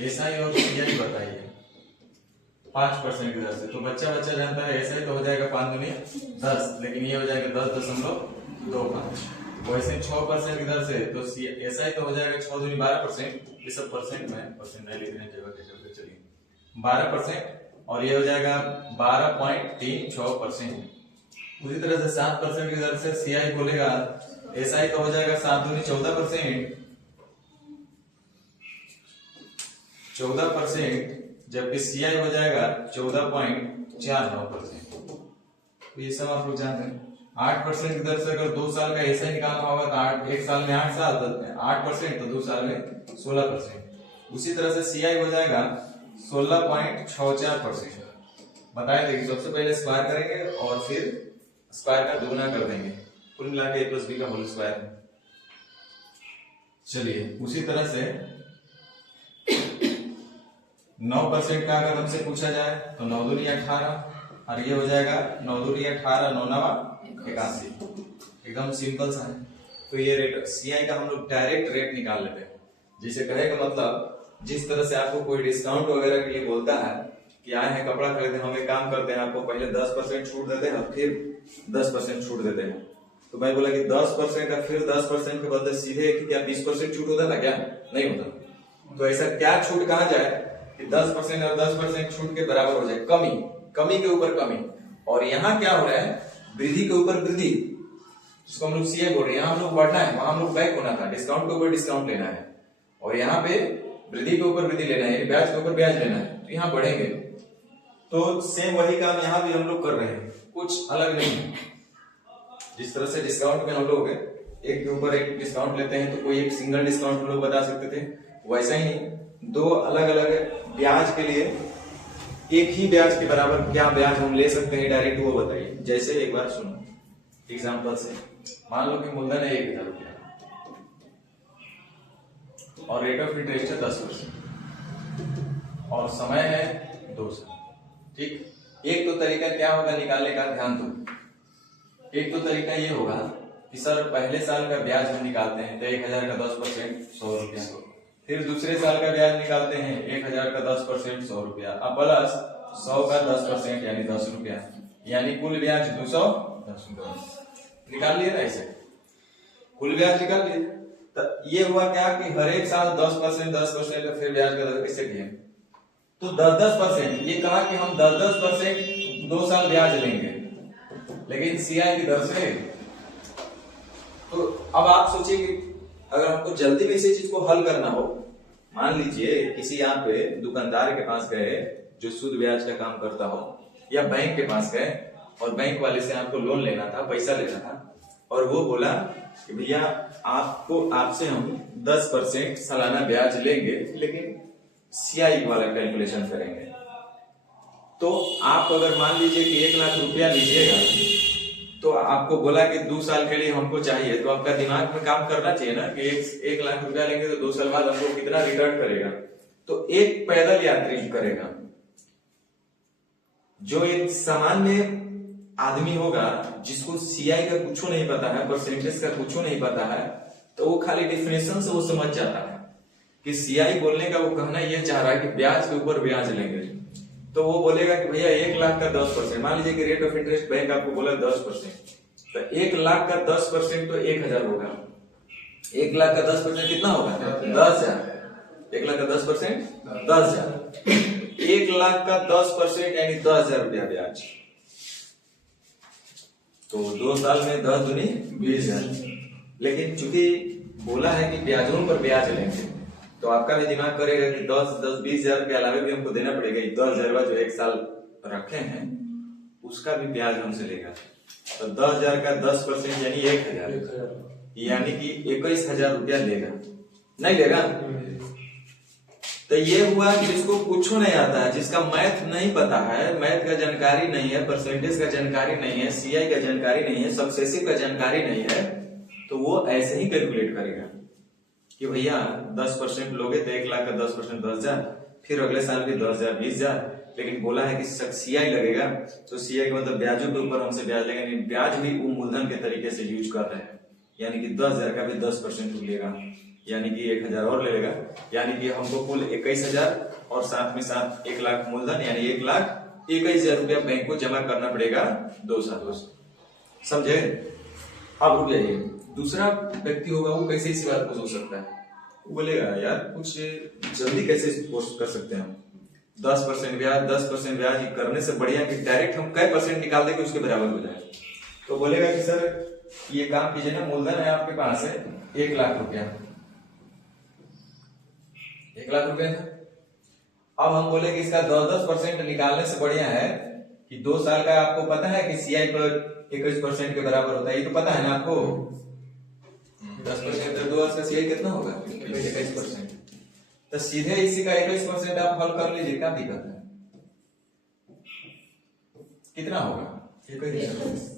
SI और CI बताइए 5% की दर से, तो बच्चा जानता है SI तो हो जाएगा 5 दूनी 10, लेकिन ये हो जाएगा 10.25। वैसे 6% की दर से तो SI तो हो जाएगा 6 दूनी 12%। ये सब परसेंट में, परसेंट नहीं लिखने जगह के चलते चलिए 12%, और ये हो जाएगा 12.36%। उसी तरह से 7% की दर से CI बोलेगा, SI तो हो जाएगा 7 दूनी 14%, 14%, जबकि CI हो जाएगा 14.49%। तो ये सब आप लोग जानते हैं। 8% की दर से अगर 2 साल का SI निकालना होगा तो 1 साल में 8 साल 8%, तो 2 साल में 16%। उसी तरह से CI हो जाएगा 16.64%। बताए थे कि सबसे पहले स्क्वायर करेंगे और फिर स्क्वायर का दुगुना कर देंगे, कुल मिला के A+B का होल स्क्वायर। चलिए उसी तरह से 9% का अगर हमसे पूछा जाए तो 9 दूनी 18, और ये हो जाएगा 9 दूनी 18, 9 नवा 81। एकदम सिंपल सा है। तो ये रेट CI का हम लोग डायरेक्ट रेट निकाल लेते हैं। जिसे कहेगा मतलब जिस तरह से आपको कोई डिस्काउंट वगैरह के लिए बोलता है कि आए हैं कपड़ा खरीदने, हम एक काम करते हैं, आपको पहले 10% छूट देते हैं, फिर 10% छूट देते हैं। तो मैं बोला कि 10% का फिर 10% के बदले सीधे क्या 20% छूट होता था क्या? नहीं होता। तो ऐसा क्या छूट कहा जाए कि 10% और 10% छूट के बराबर हो जाए, कमी के ऊपर कमी। और यहाँ क्या हो रहा है, वृद्धि के ऊपर वृद्धि, जिसको हम लोग CI बोल रहे हैं। यहाँ हम लोग बढ़ना है, वहां हम लोग बैक होना था, डिस्काउंट के ऊपर डिस्काउंट लेना है, और यहाँ पे वृद्धि के ऊपर वृद्धि लेना है, ब्याज के ऊपर ब्याज लेना है, तो यहाँ बढ़ेंगे। तो सेम वही काम यहाँ भी हम लोग कर रहे हैं, कुछ अलग नहीं है। जिस तरह से डिस्काउंट में हम लोग एक के ऊपर एक डिस्काउंट लेते हैं, तो कोई एक सिंगल डिस्काउंट हम लोग बता सकते थे, वैसा ही 2 अलग अलग ब्याज के लिए एक ही ब्याज के बराबर क्या ब्याज हम ले सकते हैं डायरेक्ट, वो बताइए। जैसे एक बार सुनो एग्जांपल से, मान लो कि मूलधन है 1000 रुपया और रेट ऑफ इंटरेस्ट है 10% और समय है 2 साल। ठीक, एक तो तरीका क्या होगा निकालने का, ध्यान दो। एक तो तरीका ये होगा कि सर पहले साल का ब्याज हम निकालते हैं तो 1000 का 10% 100 रुपया, फिर दूसरे साल का ब्याज निकालते हैं 1000 का 10% 100 रुपया, अब प्लस 100 का 10% यानी 10 रुपया, यानी कुल ब्याज 210 रुपया निकाल लिए ना। ऐसे कुल ब्याज निकाल लिए। तो ये हुआ क्या कि हर एक साल 10% फिर ब्याज का दर कैसे किए, तो 10% ये कहा कि हम 10% 2 साल ब्याज लेंगे, लेकिन CI की दर से। तो अब आप सोचिए कि अगर हमको जल्दी में इसी चीज को हल करना हो, मान लीजिए किसी यहाँ पे दुकानदार के पास गए जो शुद्ध ब्याज का काम करता हो, या बैंक के पास गए और बैंक वाले से आपको लोन लेना था, पैसा लेना था, और वो बोला कि भैया आपसे हम 10% सालाना ब्याज लेंगे, लेकिन CI वाला कैलकुलेशन करेंगे। तो आप अगर मान लीजिए कि 1 लाख रुपया लीजिएगा, तो आपको बोला कि 2 साल के लिए हमको चाहिए, तो आपका दिमाग में काम करना चाहिए ना कि 1 लाख रुपया लेंगे तो 2 साल बाद हमको कितना रिटर्न करेगा। तो एक पैदल यात्री करेगा जो एक सामान्य आदमी होगा जिसको सीआई का कुछ नहीं पता है, परसेंटेज का कुछ नहीं पता है, तो वो खाली डिफिनेशन से वो समझ जाता है कि सीआई बोलने का वो कहना ये चाह रहा है कि ब्याज के ऊपर ब्याज लेंगे। तो वो बोलेगा कि भैया 1 लाख का 10%, मान लीजिए कि रेट ऑफ इंटरेस्ट बैंक आपको बोला 10%, तो 1 लाख का 10% तो 1000 होगा। 1 लाख का 10% कितना होगा? 10,000। 1 लाख का 10% 10,000। 1 लाख का 10% यानी 10,000 रुपया ब्याज। तो 2 साल में 10 दूनी 20,000। लेकिन चूंकि बोला है कि ब्याजों पर ब्याज लेंगे, तो आपका भी दिमाग करेगा कि 10-20,000 के अलावा भी हमको देना पड़ेगा। 10,000 जो 1 साल रखे हैं उसका भी ब्याज हमसे लेगा। तो 10,000 का 10% यानी 1,000, यानी कि 21,000 रुपया लेगा। नहीं लेगा? तो ये हुआ कि जिसको कुछ नहीं आता है, जिसका मैथ नहीं पता है, मैथ का जानकारी नहीं है, परसेंटेज का जानकारी नहीं है, सीआई का जानकारी नहीं है, सक्सेसिव का जानकारी नहीं है, तो वो ऐसे ही कैलकुलेट करेगा कि भैया 10% लोगे तो 1 लाख का 10% 10,000, फिर अगले साल भी 10,000 20,000। लेकिन बोला है कि सीआई लगेगा, तो सीआई का मतलब ब्याजों के ऊपर हमसे ब्याज लेगा। नहीं, ब्याज भी वो मूलधन के तरीके से यूज कर रहे हैं, यानी कि 10,000 का भी 10% लेगा, यानी कि 1,000 और लेगा, यानी कि हमको कुल 21,000 और साथ में साथ 1 लाख मूलधन यानी 1,21,000 रुपया बैंक को जमा करना पड़ेगा 2 सालों से। समझे? अब रुक जाइए, दूसरा व्यक्ति होगा वो कैसे इसी बात को सोच सकता है? वो बोलेगा यार कुछ जल्दी कैसे पोस्ट कर सकते हैं हम, 10% ब्याज 10% ब्याज करने से बढ़िया कि डायरेक्ट हम कई परसेंट निकाल देंगे उसके बराबर हो जाए। तो बोलेगा कि सर ये काम कीजिए ना, मूलधन है आपके पास है 1 लाख रुपया, 1 लाख रुपया था। अब हम बोले कि इसका 10% निकालने से बढ़िया है कि 2 साल का आपको पता है कि सीआई पर 21% के बराबर होता है, ये तो पता है ना आपको। 10% तो 2 वर्ष का सीआई कितना होगा? 21%। तो सीधे इसी का 21% आप हल कर लीजिए, क्या दिक्कत है? कितना होगा? 21।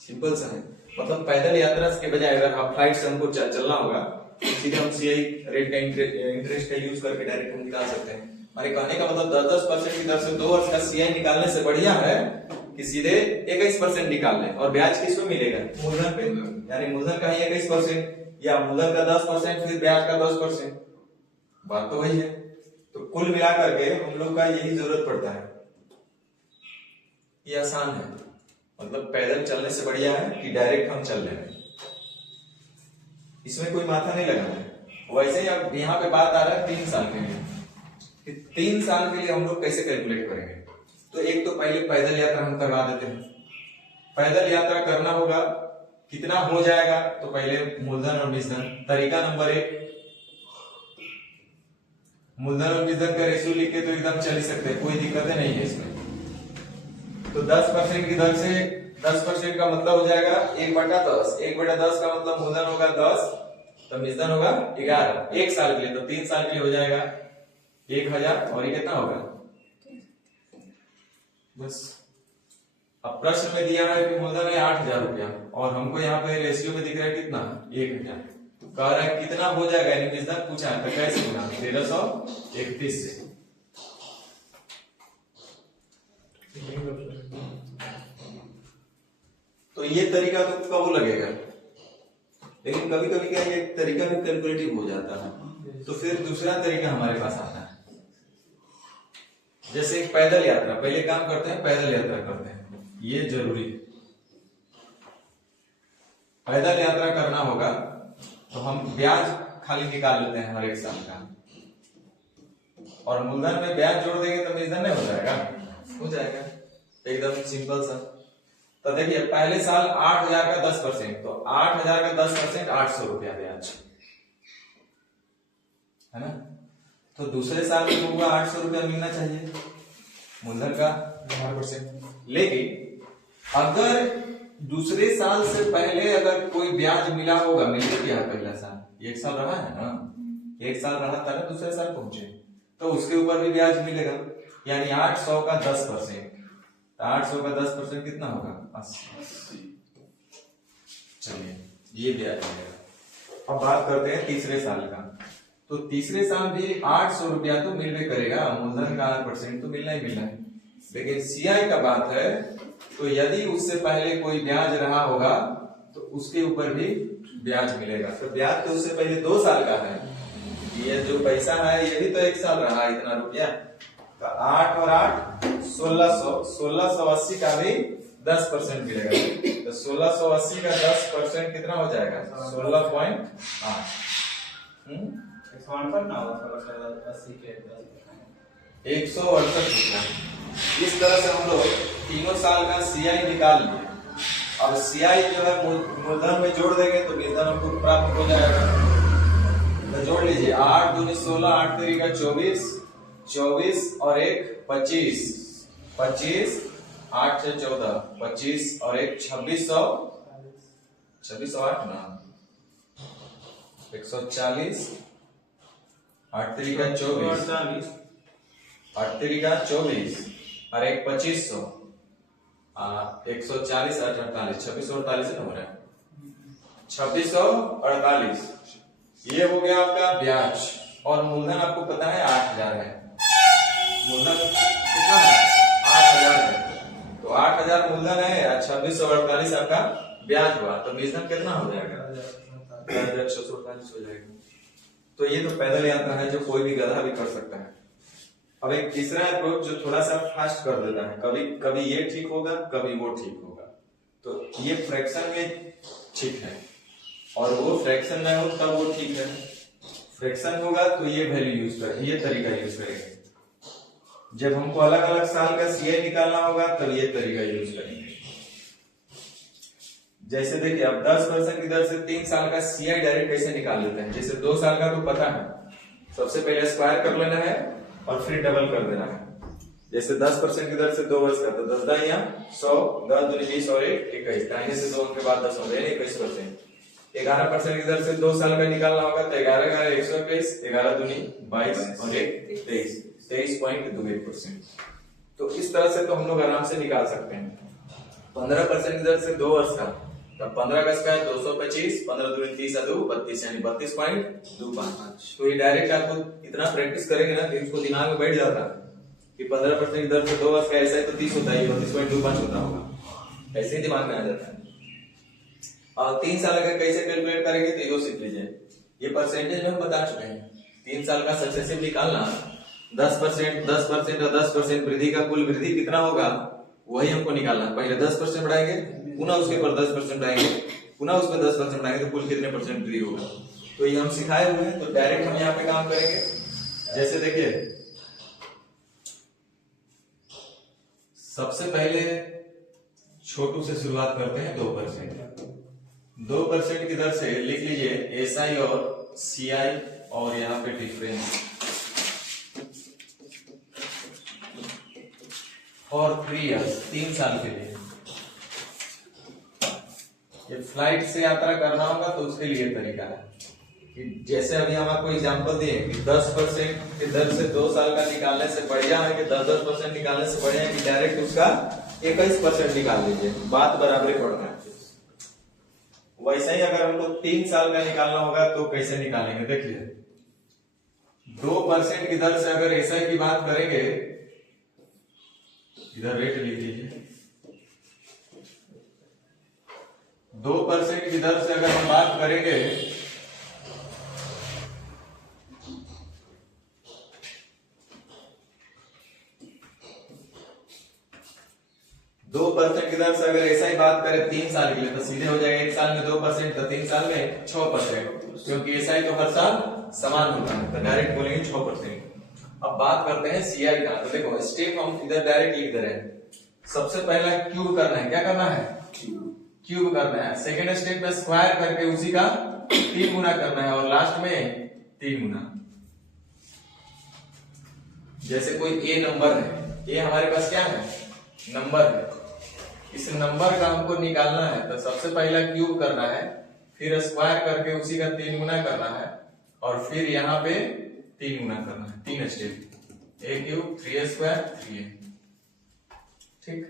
सिंपल सा है। मतलब पैदल यात्रा के बजाय अगर आप फ्लाइट से हमको चलना होगा, सीधे हम सीआई रेट का इंटरेस्ट का यूज करके डायरेक्ट हम निकाल सकते हैं। हमारे कहने का मतलब 10% की दर से 2 वर्ष का सीआई निकालने से बढ़िया है कि सीधे 21% निकाल लें। और ब्याज किसको मिलेगा? मूलधन पे, यानी मूलधन का ही 21% या मूलधन का 10% फिर ब्याज का 10%। बात तो वही है। तो कुल मिलाकर के हम लोग का यही जरूरत पड़ता है। ये आसान है, मतलब पैदल चलने से बढ़िया है कि डायरेक्ट हम चल रहे हैं, इसमें कोई माथा नहीं लगाना है। वैसे ही अब यहाँ पे बात आ रहा है 3 साल के लिए कि 3 साल के लिए हम लोग कैसे कैलकुलेट करेंगे। तो एक तो पहले पैदल यात्रा हम करवा देते हैं। पैदल यात्रा करना होगा, कितना हो जाएगा? तो पहले मूलधन और बीजधन। तरीका नंबर 1, मूलधन और बीजधन का रेशियो लिख के तो एकदम चल ही सकते हैं, कोई दिक्कत नहीं है इसमें। तो 10% की दर से 10% का मतलब हो जाएगा 1/10। 1/10 का मतलब मूलधन होगा 10, तो बीजधन होगा 11। 1 साल के लिए, तो 3 साल के लिए हो जाएगा 1,000 और ये कितना होगा? बस। अब प्रश्न में दिया है कि मूलधन है 8,000 रुपया और हमको यहाँ पे रेशियो में दिख रहा है कितना? 1,000। कह रहा है कितना हो जाएगा, यानी बीजधन पूछा है, तो कैसे होगा? 1331 से। तो ये तरीका तो कब लगेगा, लेकिन कभी कभी क्या ये तरीका भी कैलकुलेटिव हो जाता है। तो फिर दूसरा तरीका हमारे पास आता है, जैसे पैदल यात्रा। पहले काम करते हैं पैदल यात्रा करते हैं, ये जरूरी है। पैदल यात्रा करना होगा तो हम ब्याज खाली निकाल लेते हैं हर 1 साल का, और मूलधन में ब्याज जोड़ देंगे तो बीजधन नहीं हो जाएगा? हो जाएगा, एकदम सिंपल सा। तो देखिए पहले साल 8,000 का 10%, तो 8,000 का 10% 800 रुपया ब्याज है ना। तो दूसरे साल में होगा 800 रुपया मिलना चाहिए मूलधन का 8%। लेकिन अगर दूसरे साल से पहले अगर कोई ब्याज मिला होगा, मिले क्या? पहला साल 1 साल रहा है ना, 1 साल रहा था ना, दूसरे साल पहुंचे, तो उसके ऊपर भी ब्याज मिलेगा, यानी 800 का 10%। 800 का 10% कितना होगा? 80। चलिए ये ब्याज मिलेगा। अब बात करते हैं तीसरे साल का। तो तीसरे साल भी 800 रुपया तो मिलने करेगा, मूलधन का 8% तो मिलना ही मिलना है। लेकिन सीआई का बात है तो यदि उससे पहले कोई ब्याज रहा होगा तो उसके ऊपर भी ब्याज मिलेगा। तो ब्याज तो उससे पहले 2 साल का है, ये जो पैसा है ये भी तो 1 साल रहा इतना रुपया। तो 8 और 8 1680 का भी 10% मिलेगा। तो 1680 का 10% कितना हो जाएगा? 16.8। 168 ना होगा 1680 के 168 रुपया। इस तरह से हम लोग तीनों साल का सीआई निकाल लिए। अब सीआई जो है मूलधन में जोड़ देंगे तो मूलधन हमको प्राप्त हो जाएगा। तो जोड़ लीजिए 8 दूनी 16, 8 3 का 24, 24 और 1 25, 25 8 से 14, 25 और 1 2600, 2608 ना 140, 8 3 का 24, 8 3 का 24 और 1 2500, 140 8 48, 2648 से हो रहा है 2648। ये हो गया आपका ब्याज। और मूलधन आपको पता है 8000 है। मूलधन कितना है? 8000 है। तो 8000 मूलधन है, 2648 आपका ब्याज हुआ, तो मूलधन कितना हो जाएगा? 1648 हो जाएगा। तो ये तो पैदल यात्रा है जो कोई भी गधा भी कर सकता है। अब एक तीसरा अप्रोच जो थोड़ा सा फास्ट कर देता है, कभी कभी ये ठीक होगा, कभी वो ठीक होगा। तो ये फ्रैक्शन में ठीक है और वो फ्रैक्शन में हो तब वो ठीक है। फ्रैक्शन होगा तो ये वैल्यू यूज करेंगे, ये तरीका यूज करेंगे। जब हमको अलग अलग साल का सीआई निकालना होगा तब ये तरीका यूज करेंगे। जैसे देखिए अब 10% की दर से 3 साल का सीआई डायरेक्ट कैसे निकाल लेते हैं। जैसे 2 साल का तो पता है, सबसे पहले स्क्वायर कर लेना है और फिर डबल कर देना है। जैसे 10% की दर से 2 वर्ष का, तो 10 दाइया 100, 10 दूनी 20 और 1 21, दाहिने से 2 के बाद 10 हो गए 21%। 11% की दर से 2 साल का निकालना होगा तो 11 11 121, 11 दूनी 22 और 1 23, 23.21%। तो इस तरह से तो हम लोग आराम से निकाल सकते हैं। 15% की दर से 2 वर्ष का, तब 15 का स्क्वायर 225, 15 दूनी 30 और 2 32, यानी 32.25। तो ये डायरेक्ट आपको इतना प्रैक्टिस करेंगे ना कि इसको दिमाग में बैठ जाता है कि 15% की दर से 2 वर्ष का ऐसा है तो 30 होता है, 32.25 होता होगा, ऐसे ही दिमाग में आ जाता है। और 3 साल का कैसे कैलकुलेट करेंगे तो यो सीख लीजिए। ये परसेंटेज में हम बता चुके हैं। 3 साल का सक्सेसिव निकालना 10%, 10% और 10% वृद्धि का कुल वृद्धि कितना होगा वही हमको निकालना है। पहले 10% बढ़ाएंगे, पुनः उसके ऊपर 10% बढ़ाएंगे, पुनः उसमें 10% बढ़ाएंगे तो कुल कितने परसेंट वृद्धि होगा। तो ये हम सिखाए हुए हैं। तो डायरेक्ट हम यहाँ पे काम करेंगे। जैसे देखिए सबसे पहले छोटू से शुरुआत करते हैं 2%। 2% की दर से लिख लीजिए एसआई और सीआई और यहाँ पे डिफरेंस फॉर 3 इयर्स, 3 साल के लिए। ये फ्लाइट से यात्रा करना होगा तो उसके लिए तरीका है कि जैसे अभी हम आपको एग्जांपल दिए कि 10% की दर से 2 साल का निकालने से बढ़िया है कि 10% निकालने से बढ़िया है कि डायरेक्ट उसका 21% निकाल लीजिए, बात बराबरी पड़ना है। वैसे ही अगर हमको 3 साल का निकालना होगा तो कैसे निकालेंगे देखिए। 2% की दर से अगर एसआई की बात करेंगे, इधर रेट लिख लीजिए। 2% की दर से अगर हम बात करेंगे की दर से अगर ऐसा ही बात करें 3 साल के लिए तो सीधे हो जाएगा 1 साल में 2% तो 3 साल में 6%, क्योंकि ऐसा ही तो हर साल समान होता है तो डायरेक्ट बोलेंगे 6%। अब बात करते हैं सीआई का। तो देखो स्टेप हम इधर डायरेक्ट लिख दे रहे हैं। सबसे पहला क्यूब करना है। क्या करना है? क्यूब करना है। सेकेंड स्टेप में स्क्वायर करके उसी का 3 गुना करना है और लास्ट में 3 गुना। जैसे कोई ए नंबर है, ए हमारे पास क्या है? नंबर है। इस नंबर का हमको निकालना है तो सबसे पहला क्यूब करना है, फिर स्क्वायर करके उसी का 3 गुना करना है और फिर यहाँ पे 3 गुना करना है। 3 स्टेप, ए क्यूब 3a स्क्वायर 3a। ठीक,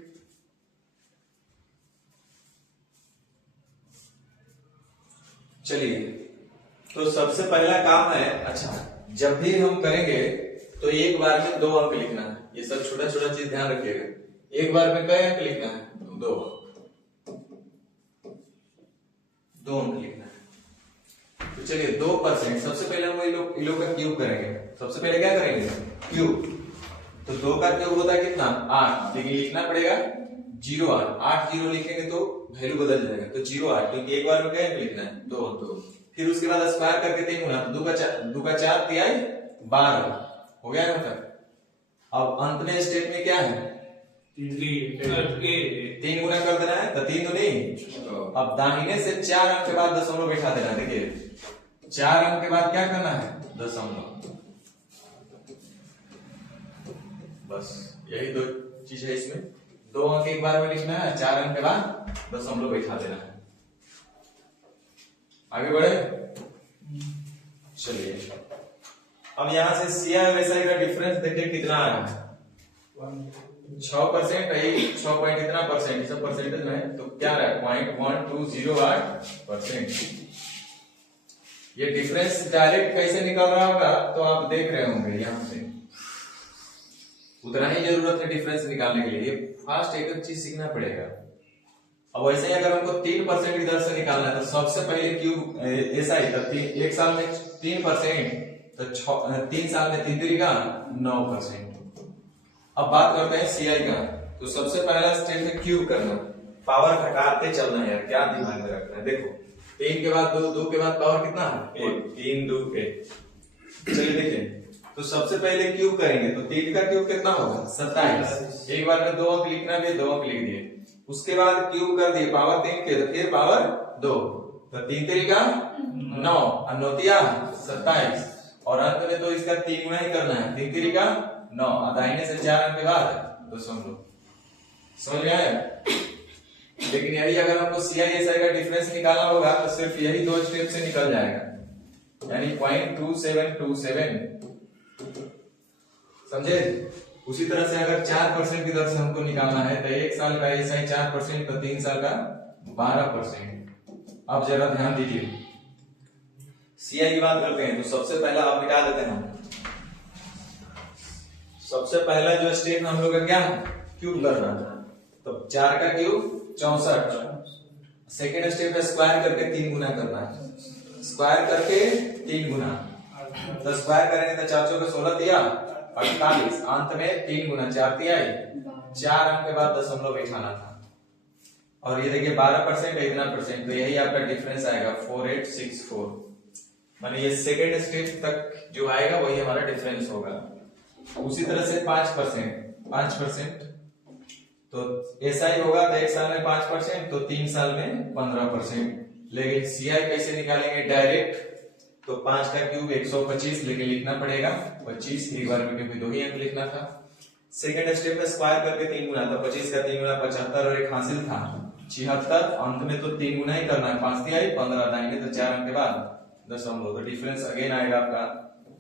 चलिए तो सबसे पहला काम है, अच्छा जब भी हम करेंगे तो एक बार में 2 अंक लिखना है। ये सब छोटा छोटा चीज ध्यान रखिएगा। एक बार में कई अंक लिखना है? 2 अंक लिखना है। तो चलिए 2%, सबसे पहले हम इन लोग का क्यूब करेंगे। सबसे पहले क्या करेंगे? क्यूब। तो 2 का क्यूब होता है कितना? 8, लेकिन लिखना पड़ेगा 08। 8 0 लिखेंगे तो वैल्यू बदल जाएगा, तो 08, क्योंकि एक बार में क्या लिखना है? 2। फिर उसके बाद स्क्वायर करके 3 गुना, तो 2 का 4 तिहाई 12 हो गया ना। अब अंत में स्टेप में क्या है? 3 गुना कर देना है, तो 3 दूनी। अब दाहिने से 4 अंक के बाद दशमलव बैठा देना है। देखिए 4 अंक के बाद क्या करना है? दशमलव। बस यही 2 चीज है इसमें। 2 अंक एक बार में लिखना है, 4 अंक के बाद दशमलव बैठा देना है। आगे बढ़े, चलिए। अब यहां से CI और SI का डिफरेंस देखिए कितना आया है? 6%। 6 पॉइंट कितना परसेंट? ये सब परसेंटेज में, तो क्या रहा है? 0.1208%। ये डिफरेंस डायरेक्ट कैसे निकल रहा होगा तो आप देख रहे होंगे यहां से। उतना ही जरूरत है डिफरेंस निकालने के लिए। फास्ट एक चीज सीखना पड़ेगा। अब वैसे ही अगर हमको 3% की दर से निकालना है, तो सबसे पहले क्यूब SI, एक साल में 3%, तो 3 साल में 3 3 का 9%। अब बात करते हैं CI का। तो सबसे पहला स्टेप है क्यूब करना, पावर घटाते चलना है यार, क्या दिमाग में रखना है। देखो 3 के बाद 2, 2 के बाद पावर कितना है? 1, 3 2 1। चलिए देखिए, तो सबसे पहले क्यूब करेंगे, तो 3 का क्यूब कितना होगा? 27। एक बार में 2 अंक लिखना भी, 2 अंक लिख दिए। उसके बाद क्यूब कर दिए पावर 3 के, तो फिर पावर 2, तो 3 3 का 9 और 9 तिया 27, और अंत में तो इसका 3 गुना ही करना है। 3 3 का 9, दाहिने से 4 अंक के बाद दशमलव। समझ में आया? लेकिन यही अगर हमको CI SI का डिफरेंस निकालना होगा तो सिर्फ यही 2 स्टेप से निकल जाएगा, यानी 0.2727। समझे? उसी तरह से अगर 4% की दर से हमको निकालना है, तो 1 साल का SI 4%, तो 3 साल का 12%। अब जरा ध्यान दीजिए, CI की बात करते हैं। तो सबसे पहला आप मिटा देते हैं। सबसे पहला जो स्टेप हम लोग का क्या है? क्यूब करना है। तो 4 का क्यूब 64। सेकेंड स्टेप है स्क्वायर करके 3 गुना करना है। स्क्वायर करके 3 गुना, तो स्क्वायर करेंगे तो 4 का 16 तिया 48, अंत में 3 गुना 4 तिहाई 4 अंक के बाद दशमलव बैठाना था। और ये देखिए 12% है, इतना परसेंट, तो यही आपका डिफरेंस आएगा 4864। माने ये सेकेंड स्टेप तक जो आएगा वही हमारा डिफरेंस होगा। उसी तरह से 5%, तो SI होगा तो 1 साल में 5%, तो 3 साल में 15%। लेकिन CI कैसे निकालेंगे? डायरेक्ट। तो 5 का क्यूब 125, लेकिन लिखना पड़ेगा 25 एक बार में, क्योंकि 2 ही अंक लिखना था। सेकेंड स्टेप है स्क्वायर करके 3 गुना, तो 25 का 3 गुना 75, और एक हासिल था 76, अंत में तो 3 गुना ही करना है। 5 तिहाई 15, दाहिने तो 4 अंक के बाद दशमलव, तो डिफरेंस अगेन आएगा आपका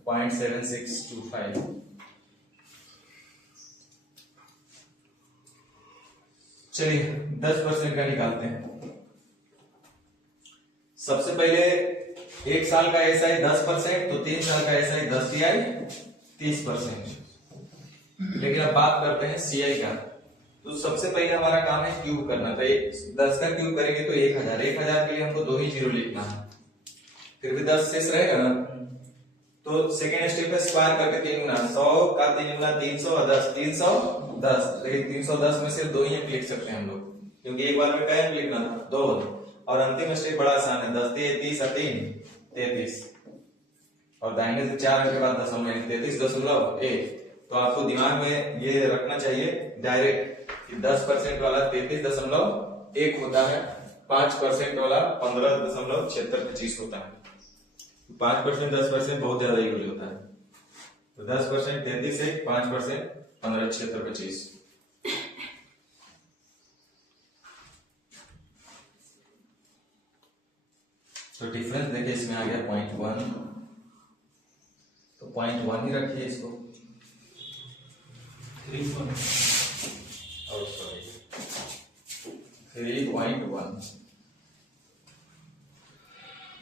0.7625। चलिए 10% का निकालते हैं। सबसे पहले 1 साल का SI 10%, तो 3 साल का SI 10 तिहाई 30%। लेकिन अब बात करते हैं CI का। तो सबसे पहले हमारा काम है क्यूब करना। तो 10 का क्यूब करेंगे तो 1000। 1000 के लिए हमको 2 ही जीरो लिखना है, फिर भी 10 शेष रहेगा ना। तो सेकेंड स्टेप है स्क्वायर करके 3 गुना, 100 का 3 गुना 300 और 10 310। लेकिन 310 में सिर्फ 2 ही अंक लिख सकते हैं हम लोग, क्योंकि एक बार में क्या अंक लिखना था? 2। और अंतिम स्टेप बड़ा आसान है, 10 30 और 3 33, और दाहिने से 4 अंक के बाद दशमलव 33.1। तो आपको दिमाग में ये रखना चाहिए डायरेक्ट कि 10% वाला 33.1 होता है, 5% वाला 15.7625 होता है। 5% 10% बहुत ज्यादा इक्वल होता है। तो 10% 33, 5% 15.7625। तो डिफरेंस देखिए इसमें आ गया 0.1, तो 0.1 ही रखिए इसको। 3.1 3.1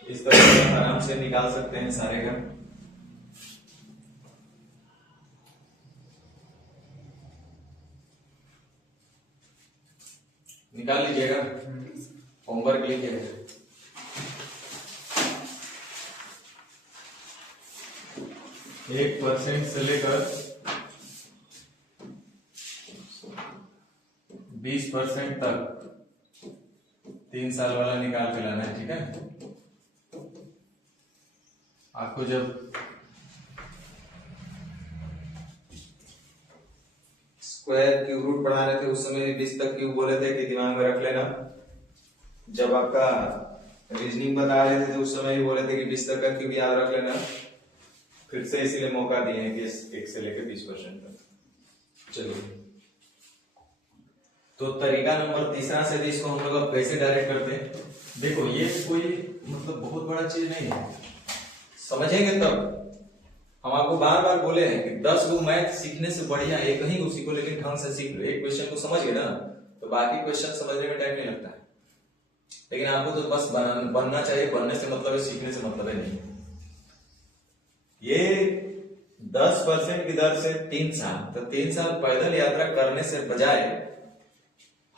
इस तरह से आराम से निकाल सकते हैं सारे का। निकाल लीजिएगा, होमवर्क लिखिएगा। एक % से लेकर 20% तक 3 साल वाला निकाल के लाना है, ठीक है। आपको जब स्क्वायर क्यूब रूट पढ़ा रहे थे उस समय भी 20 तक क्यूब बोले थे कि दिमाग में रख लेना। जब आपका रीजनिंग बता रहे थे तो उस समय भी बोले थे कि 20 तक का क्यूब याद रख लेना। फिर से इसीलिए मौका दिए हैं कि 1 से लेकर 20% तक। चलिए, तो तरीका नंबर तीसरा से 20 को हम लोग अब कैसे डायरेक्ट करते हैं। देखो ये कोई मतलब बहुत बड़ा चीज नहीं है, समझेंगे तब। हम आपको बार बार बोले हैं कि 10 गो मैथ सीखने से बढ़िया एक ही को सीखो, लेकिन ढंग से सीख लो। एक क्वेश्चन को समझ गए ना तो बाकी क्वेश्चन समझने में टाइम नहीं लगता है। लेकिन आपको तो बस बनना चाहिए, बनने से मतलब है, सीखने से मतलब है नहीं। ये 10% की दर से 3 साल, तो 3 साल पैदल यात्रा करने से बजाय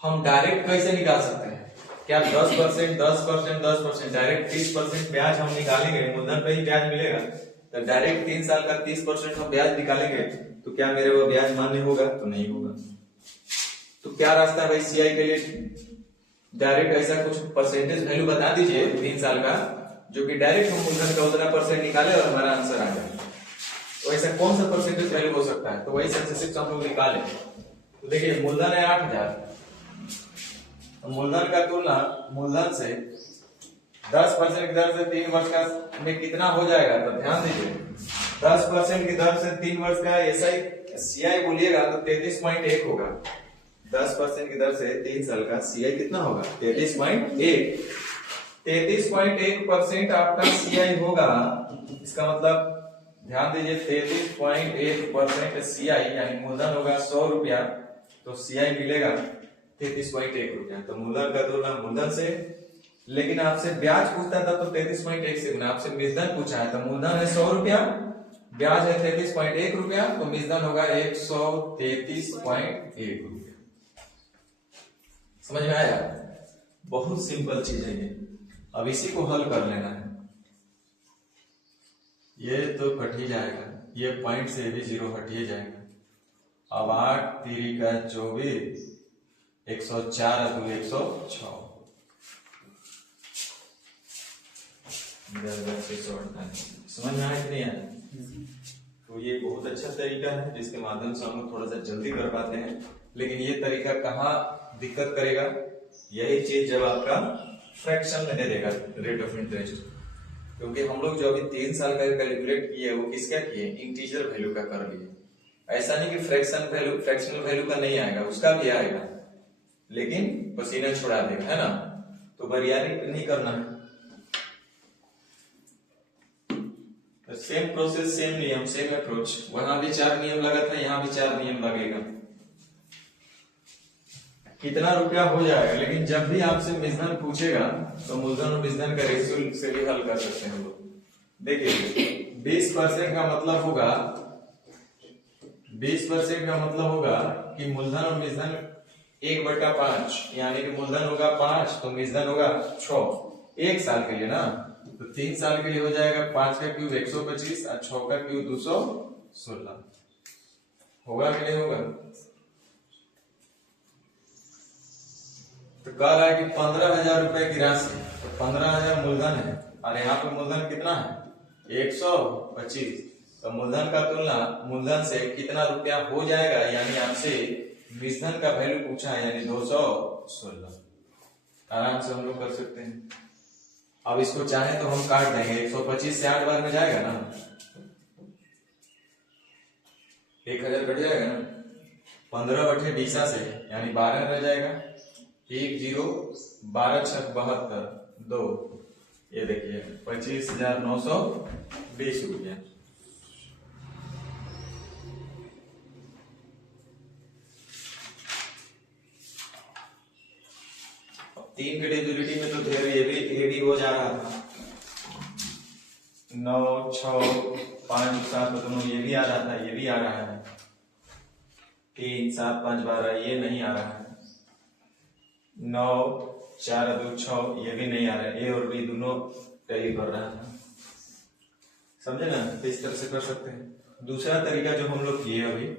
हम डायरेक्ट कैसे निकाल सकते हैं? क्या 10% 10% 10% डायरेक्ट 30% ब्याज हम निकालेंगे, मूलधन पे ही ब्याज मिलेगा, तो डायरेक्ट 3 साल का 30% हम ब्याज निकालेंगे तो क्या मेरे वो ब्याज मान्य होगा? तो नहीं होगा। तो क्या रास्ता है भाई सीआई के लिए? डायरेक्ट ऐसा कुछ परसेंटेज वैल्यू बता दीजिए 3 साल का, जो कि डायरेक्ट हम मूलधन का उतना % निकाले और हमारा आंसर आ जाए। तो ऐसा कौन सा परसेंटेज वैल्यू हो सकता है? तो वही सक्सेसिव हम लोग निकाले। तो देखिए मूलधन है 8000, तो मूलधन का तुलना मूलधन से 10% की दर से 3 वर्ष का में कितना हो जाएगा? तो ध्यान दीजिए 10% की दर से 3 वर्ष का एसआई सीआई बोलिएगा तो 33.1 होगा। 10% की दर से 3 साल का सीआई कितना होगा? 33.1। 33.1% आपका सीआई होगा। इसका मतलब ध्यान दीजिए 33.1% सीआई यानी मूलधन होगा 100 रुपया, तो सीआई मिलेगा 33.1 रुपया। तो मूलधन का तुलना मूलधन से, लेकिन आपसे ब्याज पूछता था तो 33.1 से गुना। आपसे मिश्रण पूछा है तो मूलधन है 100 रुपया, ब्याज है 33.1 रुपया, तो मिश्रण होगा 133.1 रुपया। समझ में आया? बहुत सिंपल चीज है ये। अब इसी को हल कर लेना है। ये तो कट ही जाएगा, ये पॉइंट से भी 0 हट ही जाएगा। अब 8 3 का 24, 104 2 106, 106। समझ में आया कि नहीं आया? तो ये बहुत अच्छा तरीका है जिसके माध्यम से हम लोग थोड़ा सा जल्दी कर पाते हैं। लेकिन ये तरीका कहाँ दिक्कत करेगा? यही चीज जब आपका फ्रैक्शन में दे देगा रेट ऑफ इंटरेस्ट। क्योंकि हम लोग जो अभी 3 साल का कैलकुलेट किए वो किसका किए? इंटीजर वैल्यू का कर लिए। ऐसा नहीं कि फ्रैक्शनल वैल्यू का नहीं आएगा, उसका भी आएगा, लेकिन पसीना छुड़ा देगा, है ना। तो बरियारी नहीं करना है। सेम प्रोसेस, सेम नियम, सेम अप्रोच। वहां भी 4 नियम लगा था, यहाँ भी 4 नियम लगेगा। कितना रुपया हो जाएगा, लेकिन जब भी आपसे मिश्रण पूछेगा तो मूलधन और मिश्रण का रेशियो से भी हल कर सकते हैं हम लोग। देखिए 20% का मतलब होगा, 20% का मतलब होगा कि मूलधन और मिश्रण 1/5, यानी कि मूलधन होगा 5 तो मिश्रण होगा 6। 1 साल के लिए ना, तो 3 साल के लिए हो जाएगा 5 का क्यूब 125 और 6 का क्यूब 216। होगा कि नहीं होगा? तो कह रहा है कि 15,000 रुपए की राशि, तो 15,000 मूलधन है और यहाँ पे मूलधन कितना है? 125। तो मूलधन का तुलना मूलधन से कितना रुपया हो जाएगा, यानी आपसे मिश्रण का वैल्यू पूछा है, यानी 216। आराम से हम लोग कर सकते हैं। अब इसको चाहे तो हम काट देंगे, 125 से 8 बार में जाएगा ना, 1000 कट जाएगा ना, 15/20 से यानी 12 रह जाएगा। 1 0 12 6 72 2, ये देखिए 25,920 रुपया। तीन के डिविजिबिलिटी में तो ढेर ये भी हो जा रहा था। 9 6 5 7 दोनों ये भी आ रहा था, ये भी आ रहा है। 3 7 5 12 ये नहीं आ रहा है। 9 4 2 6, ये भी नहीं आ रहा है, ए और बी दोनों टैली कर रहा है, समझे ना। तो इस तरह से कर सकते हैं। दूसरा तरीका जो हम लोग किए अभी,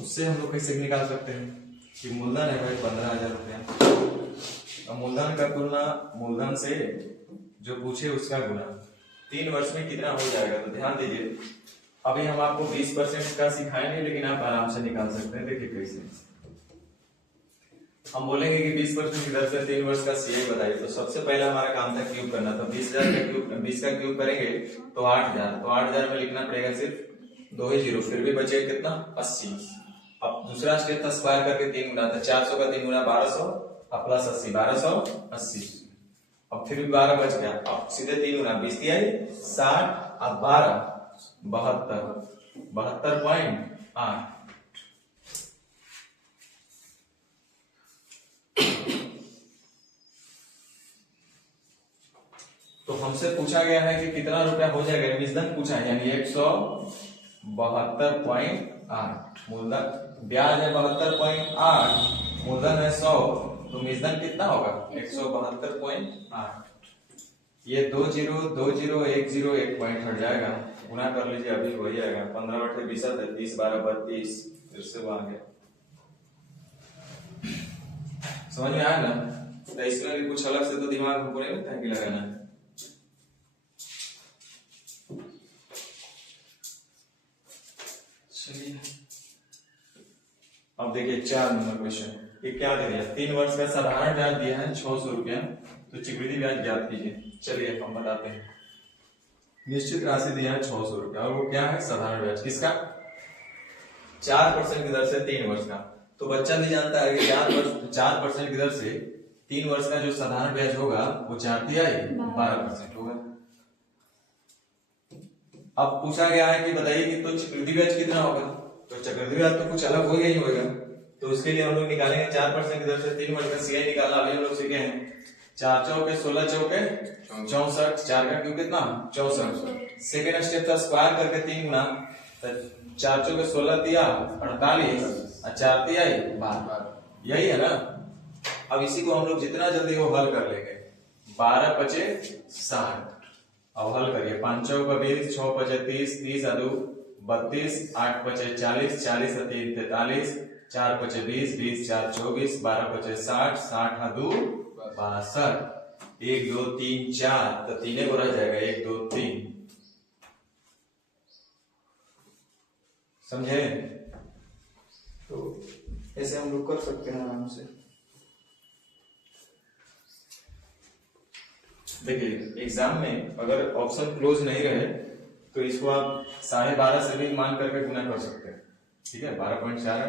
उससे हम लोग कैसे निकाल सकते हैं कि मूलधन है भाई 15,000 रुपया, मूलधन का तुलना मूलधन से जो पूछे उसका गुना 3 वर्ष में कितना हो जाएगा। तो ध्यान दीजिए, अभी हम आपको 20% का सिखाएंगे, लेकिन आप आराम से निकाल सकते हैं। देखिए कैसे हम बोलेंगे कि 20% की दर से 3 वर्ष का सीआई बताइए। तो सबसे पहला हमारा काम था क्यूब करना। तो 20,000 का क्यूब, 20 का क्यूब करेंगे तो 8,000। तो 8,000 में लिखना पड़ेगा सिर्फ 2 ही जीरो, फिर भी बचेगा कितना 80। अब दूसरा स्टेप था स्क्वायर करके 3 गुना, तो 400 का 3 गुना 1200 और प्लस 80 1280। अब फिर भी 12 बच गया। अब सीधे 3 गुना 20 दिया 60 और 12 72.8। तो हमसे पूछा गया है कि कितना रुपया हो जाएगा, मूलधन पूछा है, यानी 172.8। मूलधन ब्याज है 72.8, मूलधन है 100, तो मूलधन कितना होगा 172.8। ये 2 जीरो 2 जीरो 1 जीरो 1 पॉइंट हट जाएगा, गुना कर लीजिए, अभी हो जाएगा 15/20 है 30 12 32, फिर से वो आ गया। समझ में आया ना। तो इसमें भी कुछ अलग से तो दिमाग हमको नहीं लगता है कि लगाना है। चलिए अब देखिए 4 नंबर क्वेश्चन, ये क्या दे दिया, 3 वर्ष का साधारण ब्याज दिया है 600 रुपया, तो चक्रवृद्धि ब्याज ज्ञात कीजिए। चलिए हम बताते हैं। निश्चित राशि दिया है 600 रुपया, और वो क्या है साधारण ब्याज, किसका 4% की दर से 3 वर्ष का। तो बच्चा भी जानता है कि 4% की दर से 3 वर्ष का जो साधारण ब्याज होगा वो 4 तिहाई 12% होगा। अब पूछा गया है कि बताइए कि तो चक्रवृद्धि ब्याज कितना होगा। तो चक्रवृद्धि ब्याज तो कुछ अलग होगा ही होगा। तो उसके लिए हम लोग निकालेंगे 4% की दर से 3 वर्ष का सीआई निकालना। अभी हम लोग सीखे हैं 4 चौके 16 चौके 64, 4 का क्यूब कितना 64। सेकेंड स्टेप था स्क्वायर करके 3 गुना, 4 चौके 16 तिया 48 और 4 तिहाई 12, यही है ना। अब इसी को हम लोग जितना जल्दी हो हल कर लेंगे। 12 पचे 60, अब हल करिए 5 चौका 20, 6 पचे 30, 30 और 2 32, 8 पचे 40, 40 और 3 43, 4 पचे 20, 20 4 24, 12 पचे 60, 60 और 2 62, 1 2 3 4, तो तीन को रह जाएगा 1 2 3। समझे। तो ऐसे हम लोग कर सकते हैं आराम से। देखिए एग्जाम में अगर ऑप्शन क्लोज नहीं रहे तो इसको आप 12.5 से भी मान करके गुना कर सकते हैं, ठीक है। 12.4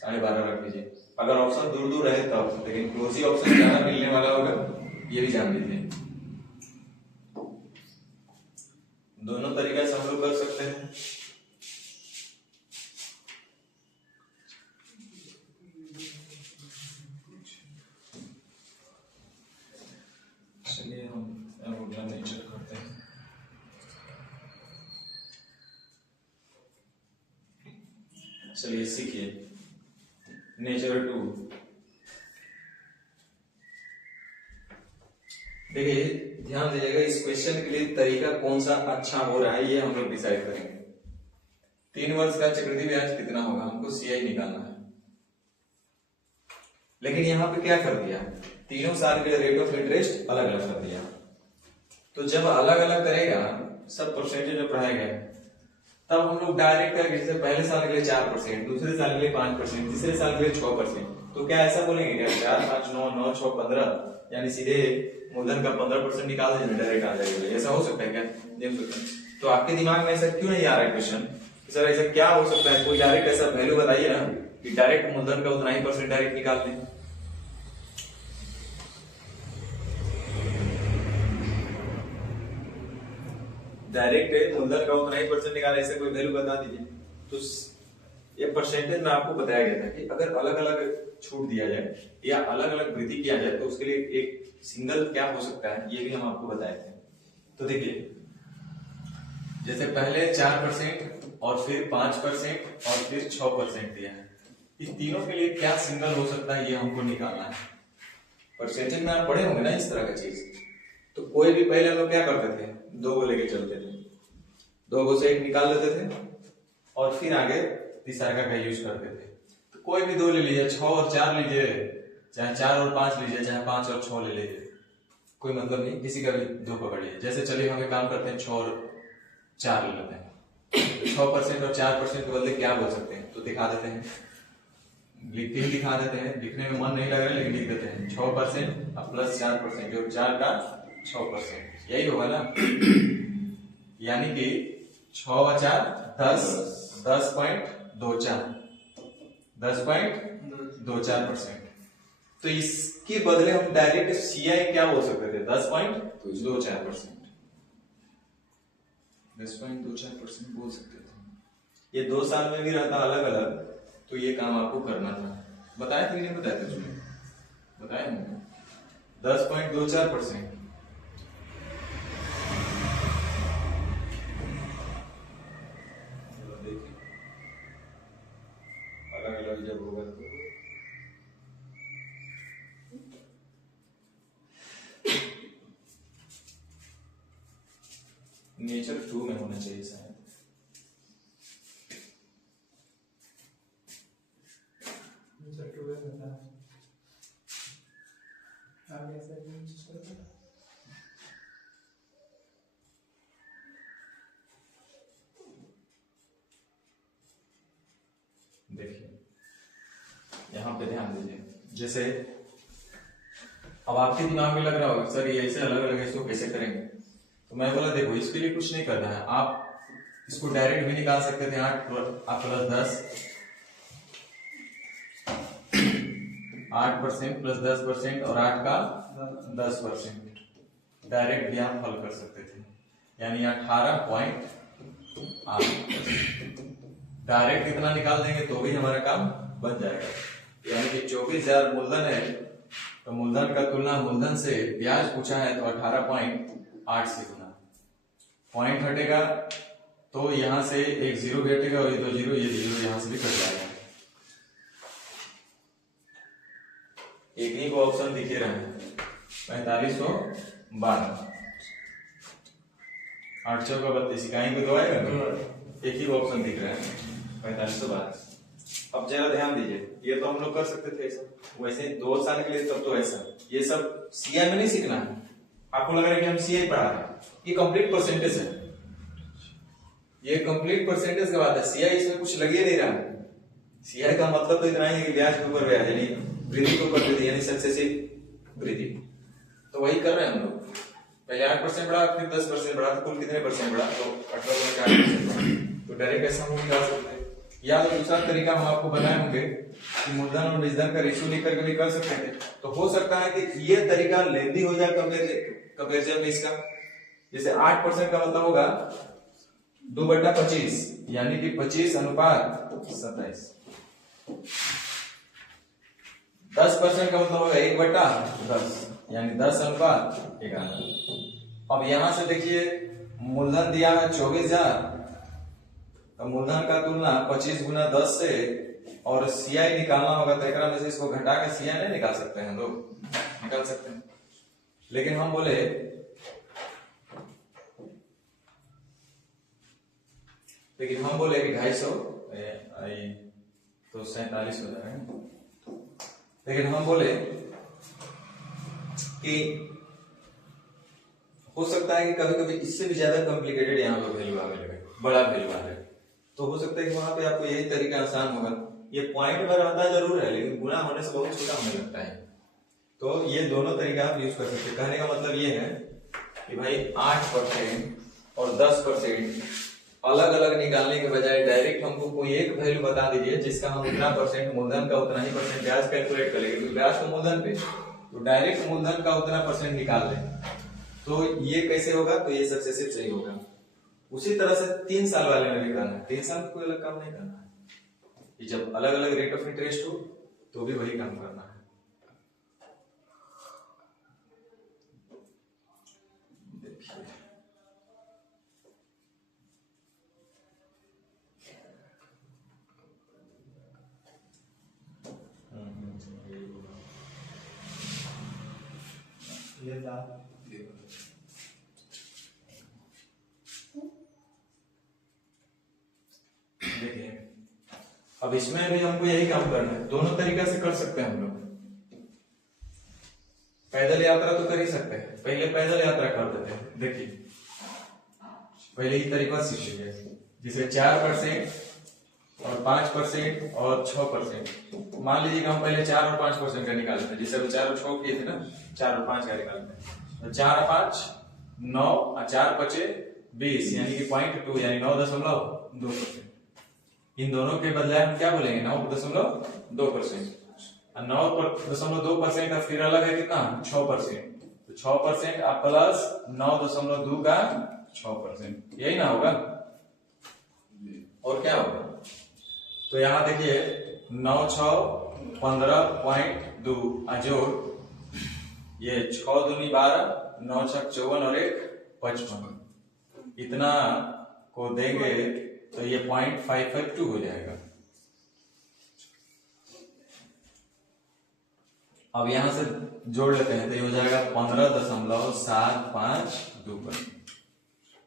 12.5 रख लीजिए। अगर ऑप्शन दूर दूर रहे तब, लेकिन क्लोज ही ऑप्शन ज्यादा मिलने वाला होगा, ये भी जान लीजिए। दोनों तरीका से हम लोग कर सकते हैं। चलिए हम नेचर करते हैं। चलिए सीखिए नेचर 2। देखिए ध्यान दीजिएगा, इस क्वेश्चन के लिए तरीका कौन सा अच्छा हो रहा है ये हम लोग डिसाइड करेंगे। 3 वर्ष का चक्रवृद्धि ब्याज कितना होगा, हमको सीआई निकालना है। लेकिन यहाँ पे क्या कर दिया, तीनों साल के लिए रेट ऑफ इंटरेस्ट अलग अलग कर दिया। तो जब अलग अलग करेगा सब परसेंटेज में पढ़ाया गया, तब हम लोग डायरेक्ट करेंगे। जैसे पहले साल के लिए 4%, दूसरे साल के लिए 5%, तीसरे साल के लिए 6%। तो क्या ऐसा बोलेंगे क्या 4 5 9 9 6 15, यानी सीधे मूलधन का 15% निकाल देंगे डायरेक्ट आ जाएगा। ऐसा हो सकता है क्या, देख सकते हैं। तो आपके दिमाग में ऐसा क्यों नहीं आ रहा है क्वेश्चन, सर ऐसा क्या हो सकता है, कोई डायरेक्ट ऐसा वैल्यू बताइए ना कि डायरेक्ट मूलधन का उतना ही % डायरेक्ट निकाल दें। डायरेक्ट मूलधन का उतना ही % निकाले, ऐसे कोई वैल्यू बता दीजिए। तो ये परसेंटेज में आपको बताया गया था कि अगर अलग अलग छूट दिया जाए या अलग अलग वृद्धि किया जाए तो उसके लिए एक सिंगल क्या हो सकता है, ये भी हम आपको बताए थे। तो देखिए जैसे पहले 4% और फिर 5% और फिर 6% दिया है, इस तीनों के लिए क्या सिंगल हो सकता है ये हमको निकालना है। परसेंटेज में आप पढ़े होंगे ना इस तरह का चीज। तो कोई भी पहले हम लोग क्या करते थे, 2 को लेके चलते थे, 2 को से 1 निकाल देते थे और फिर आगे तीसरा का यूज करते थे। तो कोई भी 2 ले लीजिए, 6 और 4 लीजिए, चाहे 4 और 5 लीजिए, चाहे 5 और 6 ले लीजिए, कोई मतलब नहीं, किसी का भी 2 पकड़ लीजिए। जैसे चलिए हम एक काम करते हैं, 6 और 4 ले लेते हैं। 6% और 4% के बदले क्या बोल सकते हैं, तो दिखा देते हैं, लिख के ही दिखा देते हैं, लिखने में मन नहीं लग रहा है लेकिन लिख देते हैं 6% और प्लस 4%, जो 4 का 6%, यही होगा ना। यानी कि 6 और 4 10, 10.24%। तो इसके बदले हम डायरेक्ट सीआई क्या बोल सकते थे, 10.24%, 10.24% बोल सकते थे। ये 2 साल में भी रहता अलग अलग, तो ये काम आपको करना था। बताया था कि नहीं बताया था उसमें, बताया नहीं, 10.24%। देखिए अलग अलग जब होगा तो नेचर 2 में होना चाहिए शायद। देखिए यहाँ पे ध्यान दीजिए, जैसे अब आपके दिमाग में लग रहा होगा सर ये ऐसे अलग अलग इसको कैसे करेंगे, तो मैं बोला देखो इसके लिए कुछ नहीं करना है, आप इसको डायरेक्ट भी निकाल सकते थे। 8 प्लस 10, 8% प्लस 10% और 8 का 10%, डायरेक्ट भी आप हल कर सकते थे, यानी 18.8। डायरेक्ट इतना निकाल देंगे तो भी हमारा काम बन जाएगा। यानी कि 24,000 मूलधन है, तो मूलधन का तुलना मूलधन से ब्याज पूछा है तो 18.8 से गुना, पॉइंट हटेगा तो यहां से एक 0 घटेगा और ये 2 0, ये 0 यहां से भी कट जाएगा। एक ही को ऑप्शन दिखे रहे हैं 4512, 8 चौका 32, इकाई को 2 आएगा ना, एक ही ऑप्शन दिख रहा है 4512। अब जरा ध्यान दीजिए, ये तो हम लोग कर सकते थे ऐसा, वैसे 2 साल के लिए तब तो ऐसा, ये सब सीआई में नहीं सीखना है। आपको लग रहा है कि हम सीआई पढ़ा रहे हैं, ये कंप्लीट परसेंटेज है, ये कंप्लीट परसेंटेज का बात है, सीआई इसमें कुछ लग ही नहीं रहा। सीआई का मतलब तो इतना ही है कि ब्याज के ऊपर ब्याज, यानी वृद्धि के ऊपर वृद्धि, यानी सक्सेसिव वृद्धि। तो वही कर रहे हैं हम लोग, पहले 8% बढ़ा, फिर 10% बढ़ा, तो कुल कितने परसेंट बढ़ा, तो 18% बढ़ा। तो डायरेक्ट ऐसा हम निकाल सकते हैं, या तो दूसरा तरीका हम आपको बताए होंगे कि मूलधन और निजधन का रेशियो लेकर के भी कर सकते थे। तो हो सकता है कि ये तरीका लेंदी हो जाए कंपेरिजन में इसका। जैसे 8% का मतलब होगा 2/25, यानी कि 25:27। 10% का मतलब होगा 1/10, यानी 10:11। अब यहां से देखिए मूलधन दिया है 24,000, तो मूलधन का तुलना 25 गुना 10 से, और सीआई निकालना होगा तो एक में से इसको घटा के सीआई नहीं निकाल सकते हैं लोग, निकाल सकते हैं। लेकिन हम बोले कि 250 तो 47 हो जाएगा। लेकिन हम बोले कि हो सकता है कि कभी कभी इससे भी ज्यादा कॉम्प्लिकेटेड यहाँ पे वैल्यू आने लगे, बड़ा वैल्यू आ जाए, तो हो सकता है कि वहां पे आपको यही तरीका आसान होगा। ये पॉइंट में रहता जरूर है, लेकिन गुणा होने से बहुत छोटा होने लगता है। तो ये दोनों तरीका आप यूज कर सकते हैं। कहने का मतलब ये है कि भाई 8% और 10% अलग अलग निकालने के बजाय डायरेक्ट हमको कोई एक वैल्यू बता दीजिए जिसका हम उतना परसेंट मूलधन का उतना ही परसेंट ब्याज कैलकुलेट करेंगे, क्योंकि ब्याज तो मूलधन पे, तो डायरेक्ट मूलधन का उतना परसेंट निकाल लें। तो ये कैसे होगा, तो ये सक्सेसिव सही होगा। उसी तरह से 3 साल वाले में भी करना है, 3 साल कोई अलग काम नहीं करना है, कि जब अलग अलग रेट ऑफ इंटरेस्ट हो तो भी वही काम करना है। देखिए ये था। देखिए अब इसमें भी हमको यही काम करना है, दोनों तरीका से कर सकते हैं हम लोग। पैदल यात्रा तो कर ही सकते हैं, पहले पैदल यात्रा कर देते हैं। देखिए पहले ही तरीका सीख लीजिए, जिसे 4% और 5% और 6%। मान लीजिए कि हम पहले 4 और 5% का निकालते हैं, जिसे 4 और 6 किए थे ना, 4 और 5 का निकालते हैं। तो 4 और 5 9 और 4 5 20 यानी कि 0.2 यानी 9.2%। इन दोनों के बदले हम क्या बोलेंगे, 9.2%। 9.2% का फिर अलग है कितना, 6%। तो 6% आप प्लस 9.2 का 6%, यही ना होगा। और क्या होगा, तो यहां देखिए 9 6 15.2 अजोड़ ये 6 दूनी 12, 9 6 54 और 1 55, इतना को देंगे तो ये 0.552 हो जाएगा। अब यहां से जोड़ लेते हैं तो ये हो जाएगा 15.752%।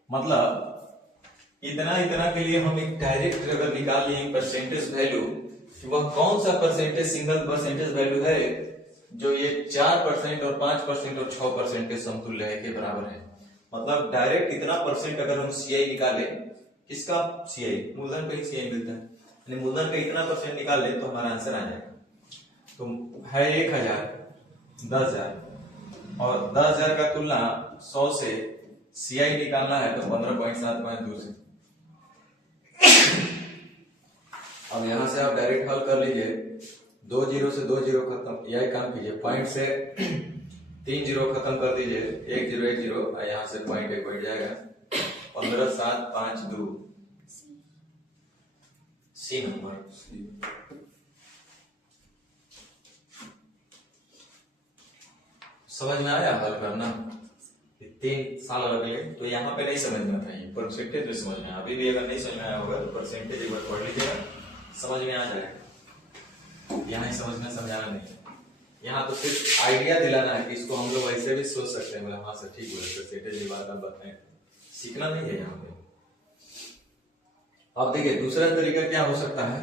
मतलब इतना इतना के लिए हम एक डायरेक्ट अगर निकाल लिए परसेंटेज वैल्यू कि वह कौन सा परसेंटेज सिंगल परसेंटेज वैल्यू है जो ये 4% और 5% और 6% के समतुल्य है, के बराबर है। मतलब डायरेक्ट इतना परसेंट अगर हम सीआई निकाले, किसका सीआई, मूलधन का ही सीआई मिलता है, यानी मूलधन का इतना परसेंट निकाल ले तो हमारा आंसर आ जाएगा। तो है 1000, 10,000 और 10,000 का तुलना 100 से सीआई निकालना है तो 15.752 से। अब यहां से आप डायरेक्ट हल कर लीजिए, 2 0 से 2 0 खत्म, यही काम कीजिए। पॉइंट से 3 0 खत्म कर दीजिए, 1 0 1 0 और यहां से पॉइंट 1 बैठ जाएगा। 15.752 सी नंबर। समझ में आया हल करना, 3 साल लगे तो यहाँ पे नहीं समझना चाहिए, परसेंटेज में समझ में आया। अभी भी अगर नहीं समझ में आया होगा तो परसेंटेज एक बार पढ़ लीजिएगा, समझ में आ जाएगा। यहाँ ही समझना समझाना नहीं है, यहाँ तो सिर्फ आइडिया दिलाना है कि इसको हम लोग ऐसे भी सोच सकते हैं। हाँ सर ठीक बोले, परसेंटेज की बात आप बताएं, सीखना नहीं है यहाँ पे। अब देखिए दूसरा तरीका क्या हो सकता है,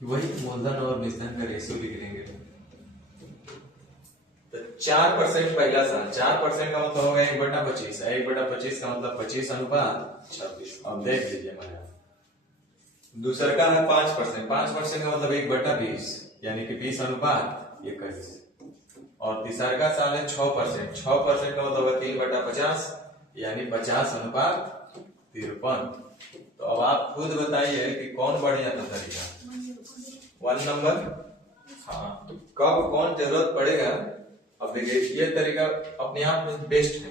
वही मूलधन और निधन का रेशियो लिख लेंगे। तो 4% पहला साल, 4% का मतलब होगा 1/25, 1/25 का मतलब 25:26। अब देख लीजिए हमारे दूसरा का है 5%, 5% का मतलब 1/20 यानी कि 20:21। और तीसरा का साल है 6%, 6% का मतलब है 3/50 यानी 50:53। तो अब आप खुद बताइए कि कौन बढ़िया था तरीका, 1 नंबर। हाँ कब कौन जरूरत पड़ेगा, अब देखिए ये तरीका अपने आप में बेस्ट है।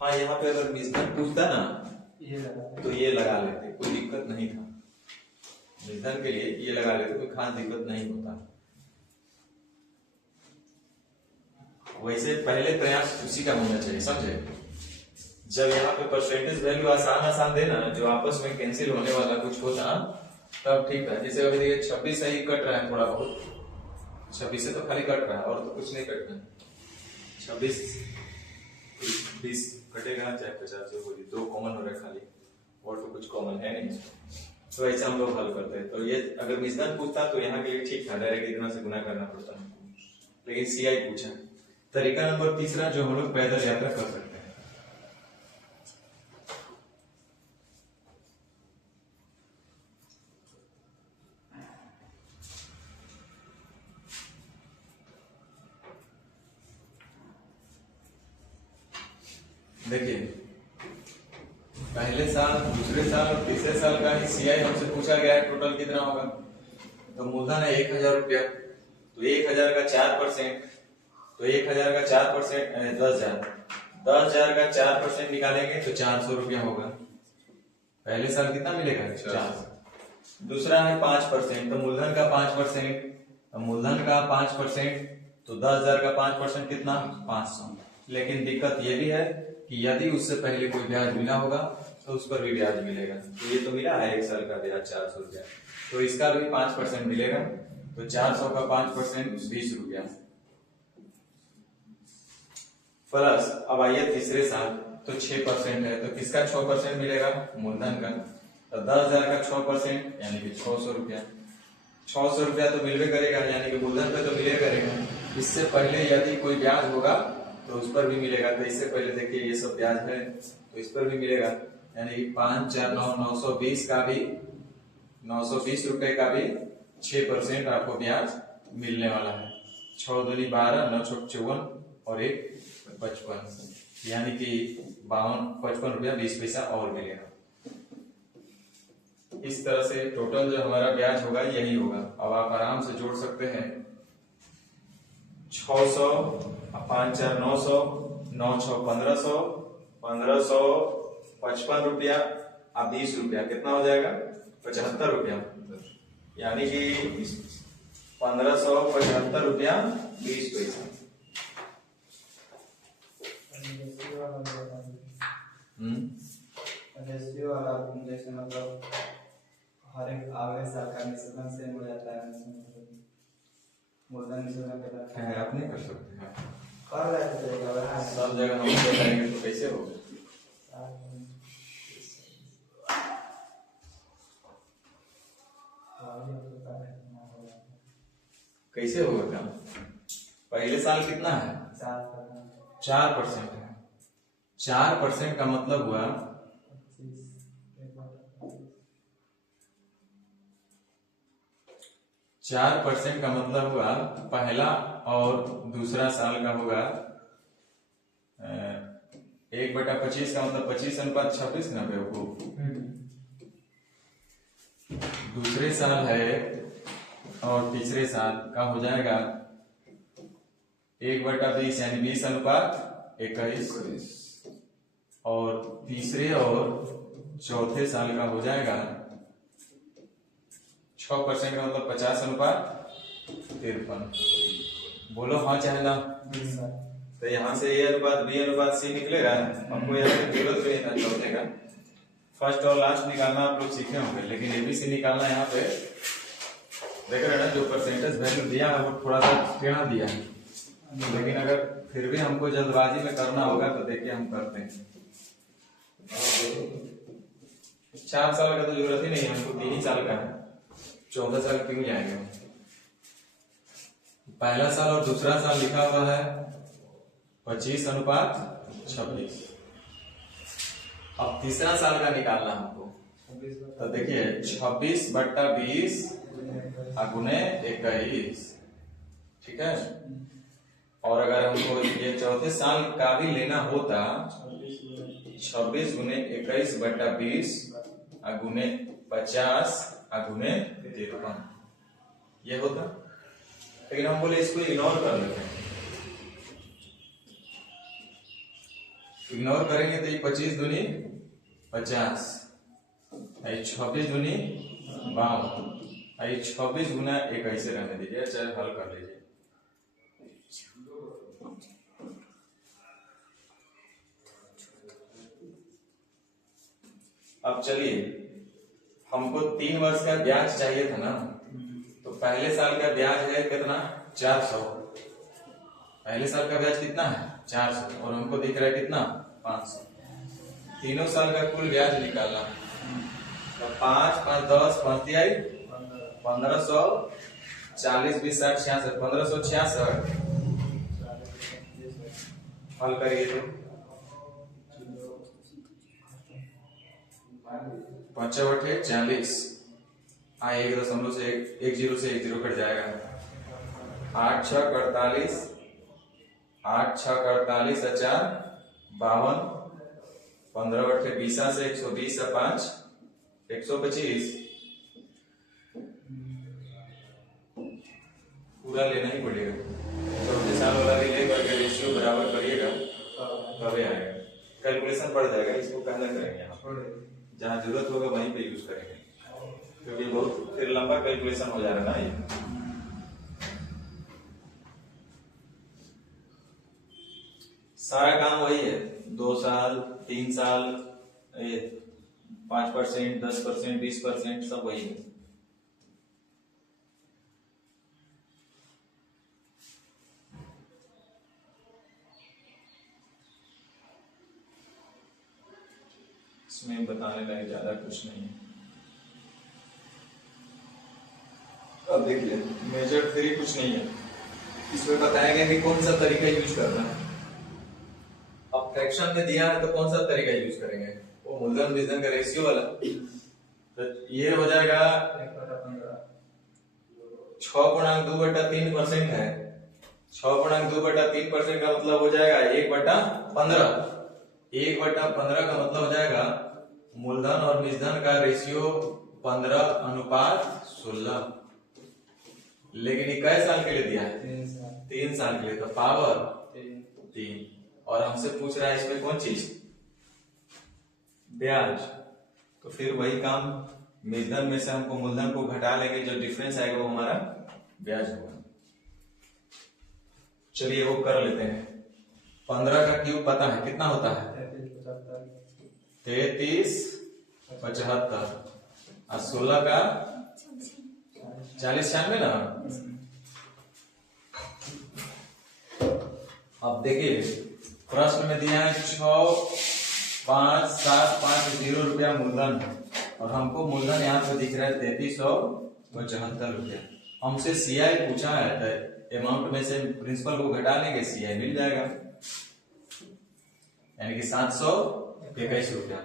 हाँ यहाँ पे अगर मिश्रण पूछता ना तो ये लगा लेते, कोई दिक्कत नहीं था। मिश्रण के लिए ये लगा लेते, कोई खास दिक्कत नहीं होता। वैसे पहले प्रयास उसी का होना चाहिए, समझे। जब यहाँ पे परसेंटेज वैल्यू आसान देना, जो आपस में कैंसिल होने वाला कुछ होता तब ठीक है। जैसे अभी देखिए 26 से ही कट रहा है थोड़ा बहुत, 26 से तो खाली कट रहा है और तो कुछ नहीं कटना। 26 20 कटेगा चाहे 50 से बोलिए, 2 कॉमन हो रहा है खाली, और तो कुछ कॉमन है नहीं। तो ऐसा हम लोग हल करते हैं। तो ये अगर मिश्रण पूछता तो यहाँ के लिए ठीक था, डायरेक्ट इतना से गुना करना पड़ता, लेकिन सीआई पूछा। तरीका नंबर तीसरा जो हम लोग पैदल यात्रा कर सकते हैं। देखिए पहले साल, दूसरे साल और तीसरे साल का ही सीआई हमसे पूछा गया है, टोटल कितना होगा। तो मूलधन है 1000 रुपया, तो 1000 का 4%, तो 1000 का 4% 10,000, 10,000 का 4% निकालेंगे तो 400 रुपया होगा। पहले साल कितना मिलेगा, 4। दूसरा है 5%, तो मूलधन का 5%, तो मूलधन का 5%, तो 10,000 का 5% कितना, 500। लेकिन दिक्कत ये भी है कि यदि उससे पहले कोई ब्याज मिला होगा तो उस पर भी ब्याज मिलेगा। तो ये तो मिला है 1 साल का ब्याज 400 रुपया, तो इसका भी 5% मिलेगा। तो 400 का 5% 20 रुपया। प्लस अब आइए तीसरे साल तो 6% है, तो किसका 6% मिलेगा? मूलधन का। तो 10,000 का 6% यानी कि 600 रुपया। 600 रुपया तो मिलवे करेगा, यानी कि मूलधन पे तो मिले करेगा। इससे पहले यदि कोई ब्याज होगा तो उस पर भी मिलेगा। तो इससे पहले देखिए ये सब ब्याज है तो इस पर भी मिलेगा, यानी कि 5 4 9 920 का भी 920 रुपए का भी 6% आपको ब्याज मिलने वाला है। 6 दूनी 12, 9 छुट 54 और 1 55, यानी कि 55 रुपया 20 पैसा और मिलेगा। इस तरह से टोटल जो हमारा ब्याज होगा यही होगा। अब आप आराम से जोड़ सकते हैं 600, 5 4 900, 9 6 1500, 1500 55 रुपया अब 20 रुपया कितना हो जाएगा? 75 रुपया, यानी कि 1575 रुपया 20 पैसा। रेशियो वाला जैसे मतलब हर एक आगे साल का निश्चित सेम हो जाता है, मूलधन निश्चित है आप नहीं कर सकते हैं, कर रहे थे सब जगह हम करेंगे तो कैसे होगा? कैसे होगा काम? पहले साल कितना है? 4% है। 4% का मतलब हुआ 4% का मतलब हुआ पहला और दूसरा साल का होगा 1/25 का मतलब 25:26 ना बेवकूफ। दूसरे साल है और तीसरे साल का हो जाएगा 1/20 यानी 20:21, और तीसरे और चौथे साल का हो जाएगा 6% का मतलब 50:53। बोलो हाँ चाहे ना। तो यहाँ से ए अनुपात बी अनुपात सी निकलेगा। हमको यहाँ पे जरूरत नहीं था चौथे का, फर्स्ट और लास्ट निकालना आप लोग सीखे होंगे, लेकिन एबीसी निकालना यहाँ पे देख रहे हैं ना, जो परसेंटेज वैल्यू दिया है वो थोड़ा सा टेढ़ा दिया है, लेकिन अगर फिर भी हमको जल्दबाजी में करना होगा तो देखिए हम करते हैं। 4 साल का तो जरूरत ही नहीं है, हमको 3 ही साल का है, 14 साल क्यों जाएंगे? पहला साल और दूसरा साल लिखा हुआ है 25:26। अब तीसरा साल का निकालना हमको, तो देखिए 26/20 गुने 21, ठीक है। और अगर हमको ये चौथे साल का भी लेना होता 26 गुने 21/20 गुने 50 गुने 53 ये होता, लेकिन हम बोले इसको इग्नोर कर लेते हैं। इग्नोर करेंगे तो ये 25 दूनी 50, 26 दूनी 52, 26 गुना 1 ऐसे रहने दीजिए, चाहे हल कर लीजिए। अब चलिए, हमको 3 वर्ष का ब्याज चाहिए था ना, तो पहले साल का ब्याज है कितना? 400। पहले साल का ब्याज कितना है? 400, और हमको दिख रहा है कितना? 500। तीनों साल का कुल ब्याज निकालना, तो 5 5 10 5 दिया 1500, 40 20 60 66, 1566 हल करिए तो 5 बटे 40, 1 से 1 0 से 1 0 कट जाएगा। 8 6 48, 8 6 48 4 52, 15 बटे 20 से 120 से 5 125, पूरा लेना ही पड़ेगा। चौथे साल वाला भी ले करके रेशियो बराबर करिएगा तभी आएगा, कैलकुलेशन पड़ जाएगा। इसको पहले करेंगे यहाँ, जहाँ जरूरत होगा वहीं पे यूज करेंगे, क्योंकि बहुत फिर लंबा कैलकुलेशन हो जाएगा ना ये। सारा काम वही है, 2 साल 3 साल 5%, 10%, 20% सब वही है। इसमें बताने लायक ज्यादा कुछ नहीं है। अब देखिए मेजर थ्योरी कुछ नहीं है, इसमें बताया गया कि कौन सा तरीका यूज करना है। अब फ्रैक्शन में दिया है तो कौन सा तरीका यूज करेंगे, वो मूलधन विधन का रेशियो वाला। तो ये हो जाएगा 6.2/3% है। 6.2/3% का मतलब हो जाएगा 1/15। 1/15 का मतलब हो जाएगा मूलधन और निजधन का रेशियो 15:16। लेकिन ये कै साल के लिए दिया है? 3 साल के लिए। तो पावर 3। और हमसे पूछ रहा है इसमें कौन चीज, ब्याज। तो फिर वही काम, निजधन में से हमको मूलधन को घटा लेंगे, जो डिफरेंस आएगा वो हमारा ब्याज होगा। चलिए वो कर लेते हैं। 15 का क्यूब पता है कितना होता है? 3375। और 16 का 4096 ना। अब देखिए प्रश्न में दिया है 6,5,7,5,0 रुपया मूलधन, और हमको मूलधन यहाँ पे दिख रहा है 3375 रुपया। हमसे सीआई पूछा है, तो अमाउंट में से प्रिंसिपल को घटा लेंगे, सीआई मिल जाएगा, यानी कि 721 रुपया।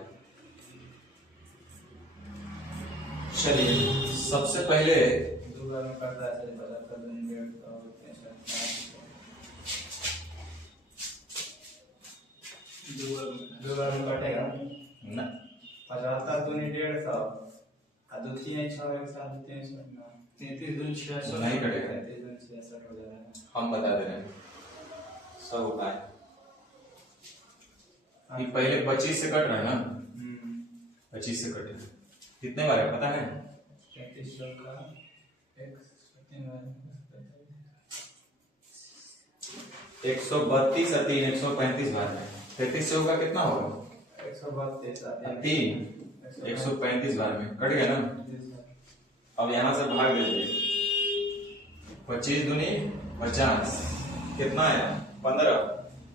चलिए सबसे पहले कटेगा ना 75 दूनी 150 और 2 3 6 1 7 3 33 दूनी 66 नहीं कटेगा, 33 दूनी 66 हो जाएगा। हम बता दे रहे हैं सब उपाय। ये पहले 25 से कट रहा है ना, 25 से कटे कितने बार है पता है? 3300 का 132 और 3 135 बार है। 3300 का कितना होगा? 132 3 135 बार में कट गया ना। अब यहां से भाग दे दीजिए, 25 दूनी 50, कितना है 15,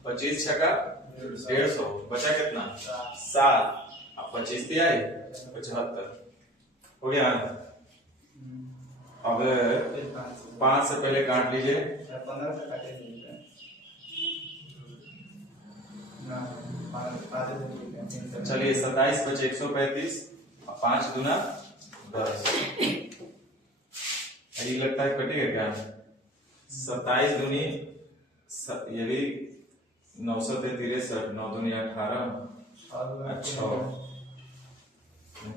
25 छका 150, बचा कितना 7, अब 25 दिया 75 हो गया। अब 5 से पहले काट लीजिए, 15 से काटे ना 5 चलिए 27 बचे 135 और 5 दूना 10। ये लगता है कटेगा क्या? 27 दूनी ये भी 963, 9 दूनी 18 और 6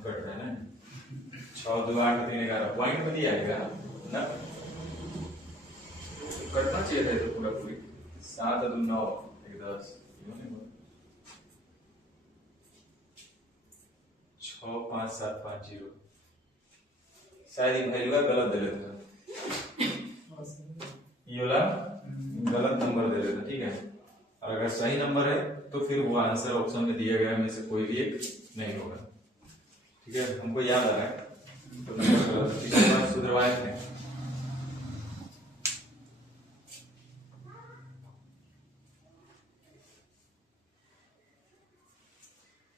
कट रहा है ना। 6 2 8 3 11 पॉइंट में दिया है ना, कटना चाहिए था तो पूरा पूरी। 7 2 9 1 10 6 5 7 5 0। शायद ये वैल्यू गलत दे देता, ये वाला गलत नंबर दे देता, ठीक है। और अगर सही नंबर है तो फिर वो आंसर ऑप्शन में दिया गया में से कोई भी एक नहीं होगा, ठीक है। हमको याद आ रहा है तो नंबर गलत, पिछली बार सुधरवाए थे।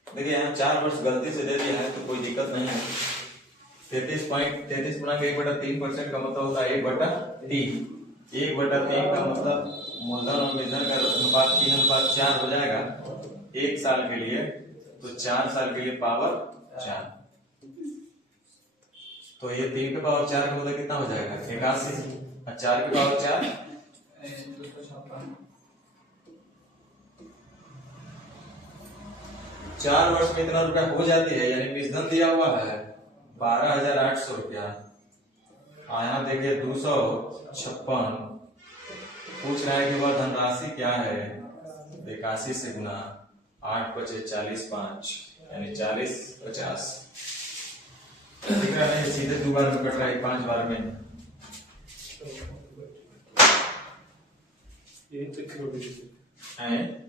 देखिए यहाँ 4 वर्ष गलती से दे दिया है तो कोई दिक्कत नहीं है। 33 गुना 1/3% का मतलब होता है 1/3। 1/3 का मतलब मूलधन और निजधन का अनुपात 3:4 हो जाएगा 1 साल के लिए, तो 4 साल के लिए पावर 4। तो ये 3 के पावर 4 का मतलब कितना हो जाएगा 81, और 4 के पावर 4 4 वर्ष में इतना रुपया हो जाती है, यानी निजधन दिया हुआ है 12,800 रुपया। यहाँ देखिए 256 पूछ रहा है कि वह धनराशि क्या है, 81 से गुना 8 × 40 5 यानी 40 50। दिख रहा है सीधे 2 बार में कट रहा है, 5 बार में। ये तो हैं